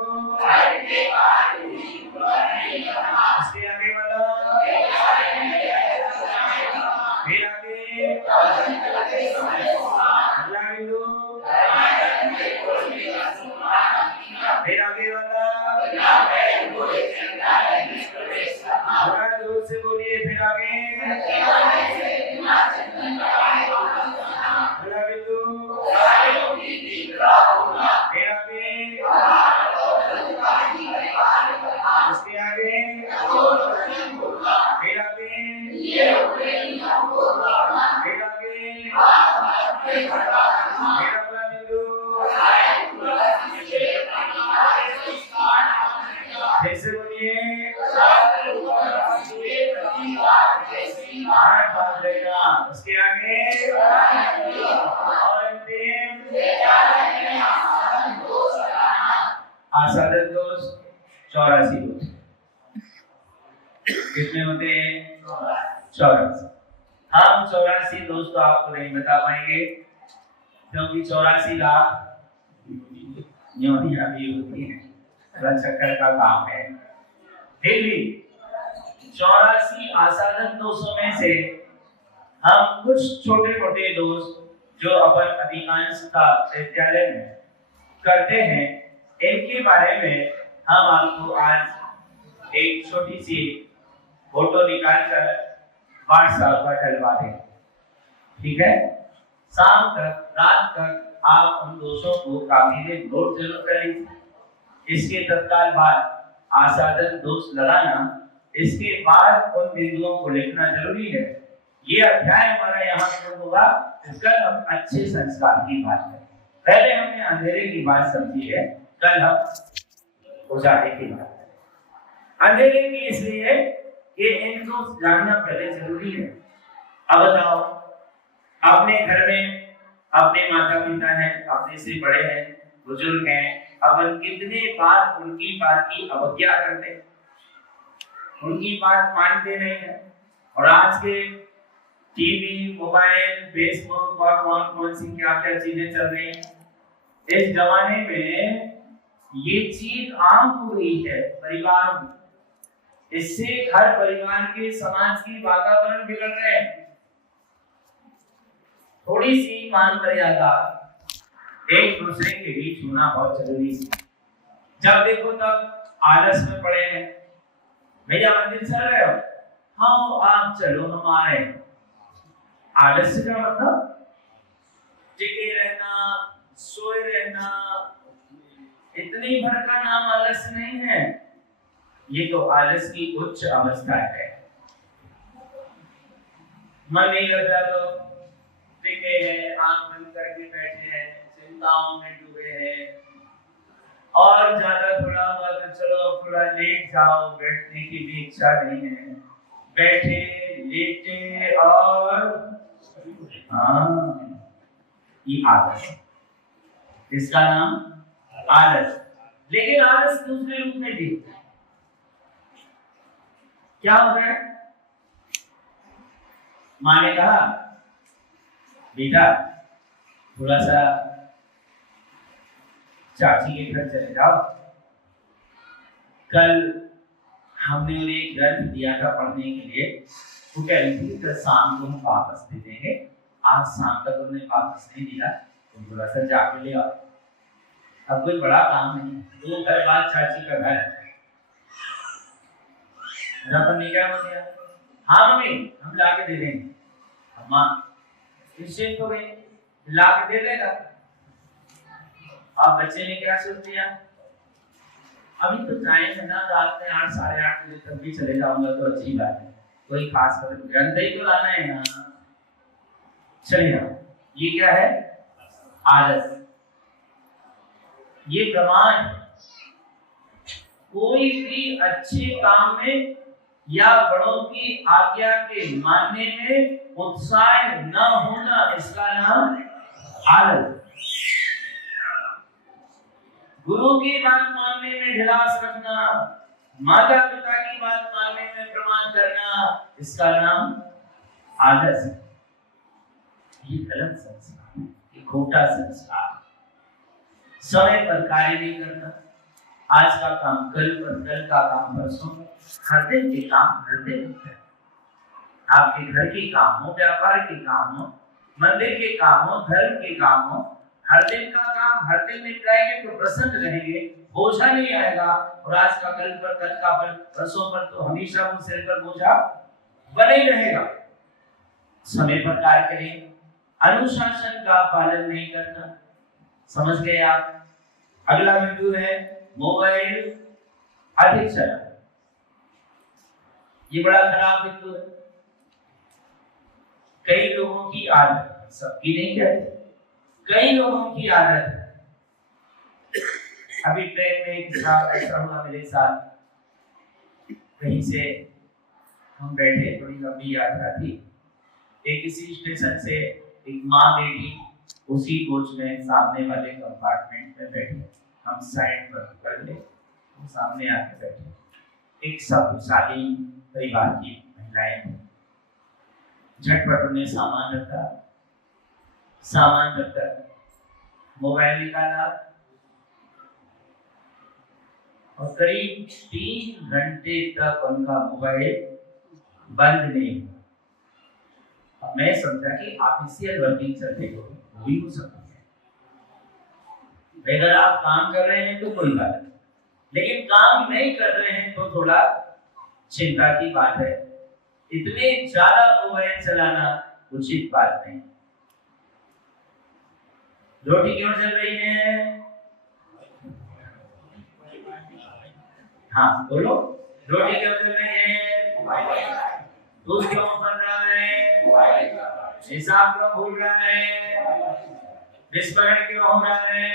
उसके आगे वाला, फिर आगे अगला बिंदु, फिर आगे वाला। थोड़ा जोर से बोलिए। फिर आगे अगला बिंदु, फिर आगे, उसके आगे, फिर आगे, फिर आगे, फिर अगला बिंदु, फिर से बोलिए। हाथ बांध लेना। उसके आगे और अंतिम आसादत दोष 84 दोष। कितने होते हैं? 84। हम 84 दोष तो आपको नहीं बता पाएंगे, क्योंकि 84 लाख न्योनियां भी होती है, रन चक्कर का काम है। फिर भी 84 आसादत दोषों में से हम कुछ छोटे मोटे दोष जो अपन अधिकांश का विद्यालय में करते हैं, इनके बारे में हम आपको आज एक छोटी सी फोटो निकालकर व्हाट्सएप पर डलवा दें। ठीक है? शाम तक, रात तक आप उन दोषों को काफी में नोट जरूर करें। इसके तत्काल बाद आसादत दोष लगाना, इसके बाद उन बिंदुओं को लिखना जरूरी है। ये अध्याय हमारा यहाँ शुरू होगा। कल हम अच्छे संस्कार की बात करें। पहले हमने अंधेरे की बात समझी है, कल हम उजाले की बात करें। अंधेरे की इसलिए कि इनको जानना पहले जरूरी है। अब बताओ, अपने घर में अपने माता पिता हैं, अपने से बड़े हैं, बुजुर्ग हैं, अपन कितने बार उनकी बात की अवज्ञा करते हैं, उनकी बात मानते नहीं है। और आज के टीवी, मोबाइल, फेसबुक और कौन सी क्या क्या चीजें चल रही हैं, इस जमाने में ये चीज आम हो गई है परिवारों में। इससे हर परिवार के, समाज की वातावरण बिगड़ रहे हैं। थोड़ी सी मान मर्यादा एक दूसरे के बीच होना बहुत जरूरी है। जब देखो तब आलस में पड़े हैं। भैया मंदिर चल रहे हो? हाँ आप चलो, हम आ रहे हैं। आलस का मतलब टिके रहना, सोए रहना, इतनी भर का नाम आलस नहीं है। ये तो आलस की उच्च अवस्था है। मन नहीं लगता तो टिके हैं, आंख बंद करके बैठे हैं, चिंताओं में डूबे हैं, और ज्यादा थोड़ा हुआ तो चलो थोड़ा लेट जाओ, बैठने की भी इच्छा नहीं है, बैठे लेटे और ये आलस, इसका नाम आलस। लेकिन आलस दूसरे रूप में भी क्या होता है? माँ ने कहा बेटा थोड़ा सा चाची के घर चले जाओ, कल हमने उन्हें एक ग्रंथ दिया था पढ़ने के लिए, वो कह रही थी कल शाम को हम वापस दे देंगे। आज शाम तक उन्हें वापस नहीं दिया, तो थोड़ा सा जाके ले आओ। अब कोई बड़ा काम नहीं, 2 घर बाद चाची का घर। अपन ने क्या हो गया, हाँ मम्मी हम ला के दे देंगे। अम्मा निश्चिंत हो गई, ला के दे देगा। अब बच्चे ने क्या सोच लिया, अभी तो टाइम है ना, रात में 8 साढ़े 8 बजे तक भी चले जाऊंगा तो अच्छी बात है, कोई खास बात नहीं, ही तो लाना है ना, चले जाओ। ये क्या है, आदत। ये प्रमाण, कोई भी अच्छे काम में या बड़ों की आज्ञा के मानने में उत्साह न होना, इसका नाम आलस। गुरु की बात मानने में ढिलास रखना, माता पिता की बात मानने में प्रमाण करना, इसका नाम आलस। ये गलत संस्कार, ये खोटा संस्कार। समय पर कार्य नहीं करना, आज का काम कल पर, कल का काम परसों, हर दिन के काम हर दिन होते हैं। आपके घर के काम हो, व्यापार के काम हो, मंदिर के काम हो, धर्म के काम हो, हर दिन का काम हर दिन निपटाएंगे तो प्रसन्न रहेंगे, बोझा नहीं आएगा। और आज का कल पर, कल का परसों पर तो हमेशा वो सिर पर बोझा बने ही रहेगा। समय पर कार्य करें, अनुशासन का पालन नहीं करना। समझ गए आप? अगला बिंदु है मोबाइल अधिक चलाना। ये बड़ा खराब बिंदु है। कई लोगों की आदत, सबकी नहीं कहते, कई लोगों की आदत है। अभी ट्रेन में एक साथ ऐसा हुआ मेरे साथ, कहीं से हम बैठे, थोड़ी लंबी यात्रा थी, एक इसी स्टेशन से एक माँ बेटी उसी कोच में सामने वाले कंपार्टमेंट में बैठे, हम साइड पर कर ले, वो सामने आके बैठे। एक शक्तिशाली परिवार की महिलाएं, झटपट उन्हें सामान रखा, मोबाइल निकाला और करीब 3 घंटे तक उनका मोबाइल बंद नहीं। अब मैं समझा कि ऑफिशियल वर्किंग चल रही होगी, हो सकती है। अगर आप काम कर रहे हैं तो कोई बात नहीं, लेकिन काम नहीं कर रहे हैं तो थोड़ा चिंता की बात है। इतने ज्यादा मोबाइल चलाना उचित बात नहीं। रोटी क्यों चल रही है? हाँ बोलो, रोटी क्यों चल रही है? दूध क्यों बन रहा है? हिसाब क्यों भूल रहा है? विस्मरण क्यों हो रहा है?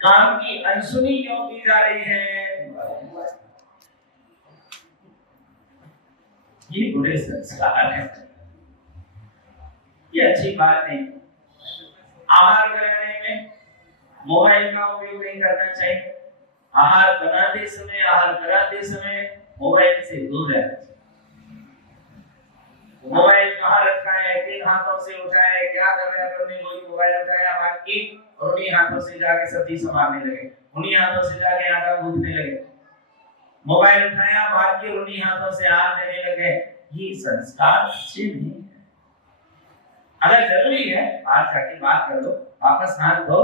काम की अनसुनी क्यों की जा रही है? ये बुरे संस्कार है, ये अच्छी बात नहीं। आहार बनाने में मोबाइल का उपयोग नहीं करना चाहिए। आहार बनाते समय, आहार कराते समय मोबाइल से दूर रहना चाहिए। मोबाइल कहाँ रखा है, किन हाथों से उठाया है, क्या कर रहे हैं, अपने वही मोबाइल उठाया, बात की और उन्हीं हाथों से जाके सब्जी संभालने लगे, उन्हीं हाथों से जाके आटा गूंथने लगे। मोबाइल उठाया, बात की, उन्हीं हाथों से हाथ देने लगे। ये संस्कार अच्छे नहीं है। अगर जरूरी है बाहर जाके बात कर लो, वापस हाथ धो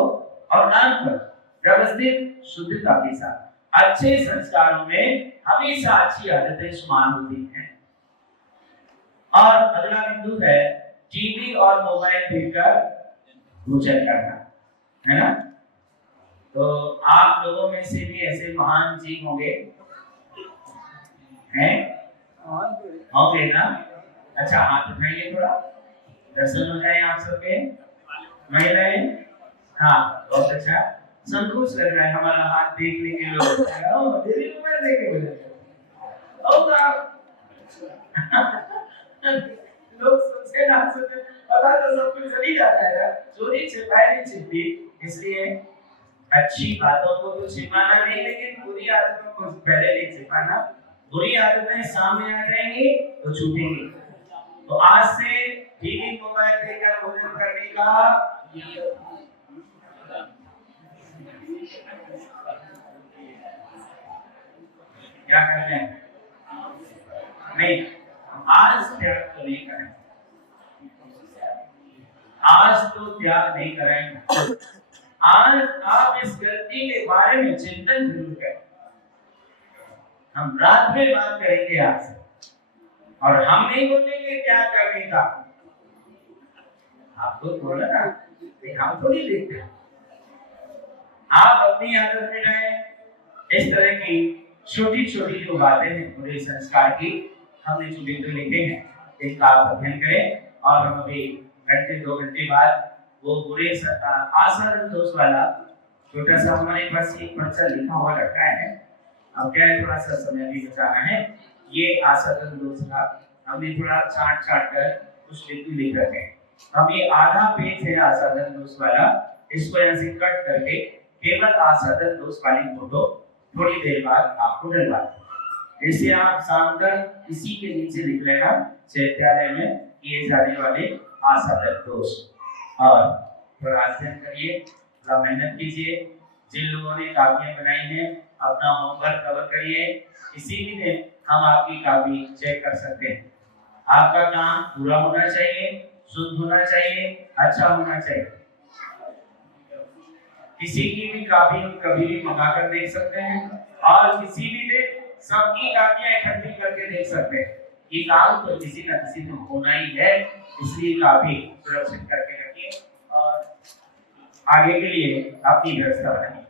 और काम करो व्यवस्थित शुद्धता के साथ। अच्छे संस्कारों में हमेशा अच्छी आदतें शुमार होती हैं। और अगला बिंदु है टीवी और मोबाइल देखकर भोजन करना, है ना? तो आप लोगों में से भी ऐसे महान जीव होंगे, हैं? होंगे ना? अच्छा हाथ उठाइए, थोड़ा दर्शन हो जाए आप सबके। महिलाएं, हाँ बहुत अच्छा, संतोष लग रहा है हमारा हाथ देखने के लोग। मेरी मोबाइल देखे बोले लोग सोचे ना सोचे, पता तो सब कुछ चली जाता है यार, चोरी छिपाई नहीं छिपती। इसलिए अच्छी बातों को तो छिपाना नहीं, लेकिन बुरी आदतों को पहले नहीं छिपाना। बुरी आदतें सामने आ जाएंगी तो छूटेंगी। तो आज से टीवी मोबाइल देखकर भोजन करने का क्या करना है? नहीं, आज त्याग तो नहीं करें, आज तो त्याग नहीं करेंगे। आज आप इस गलती के बारे में चिंतन जरूर करें। हम रात में बात करेंगे आपसे, और हम नहीं बोलेंगे क्या करने का, आपको बोला ना, हम थोड़ी देखते हैं। आप अपनी आदत में लाए इस तरह की छोटी छोटी जो बातें हैं पूरे संस्कार की, हमने जो बिंदु लिखे हैं इनका आप अध्ययन करें, और हम अभी घंटे 2 घंटे बाद वो बुरे आसाधन दोष वाला छोटा सा हमारे पास एक पर्चा लिखा हुआ रखा है। अब क्या है, थोड़ा सा समय भी बचाना है। ये आसाधन दोष का हमने थोड़ा छाट कर कुछ बिंदु लिख रखे हैं। हम ये आधा पेज है आसाधन दोष वाला, इसको यहाँ से कट करके केवल आसाधन दोष वाली फोटो थोड़ी देर बाद आपको डलवा दें। इसे आप शाम तक इसी के नीचे लिख लेना, विद्यालय में किए जाने वाले आसाधन दोष, और थोड़ा अध्ययन करिए, थोड़ा मेहनत कीजिए। जिन लोगों ने कापियां बनाई हैं अपना होमवर्क कवर करिए। इसी भी दिन हम आपकी कापी चेक कर सकते हैं। आपका काम पूरा होना चाहिए, शुद्ध होना चाहिए, अच्छा होना चाहिए। किसी की भी कापी हम कभी भी मंगा कर देख सकते हैं, और किसी भी दिन सबकी कापियां इकट्ठी करके देख सकते हैं। ये काम तो किसी न किसी दिन होना ही है, इसलिए काफी सुरक्षित करके रखिए और आगे के लिए अपनी व्यवस्था बनाइए।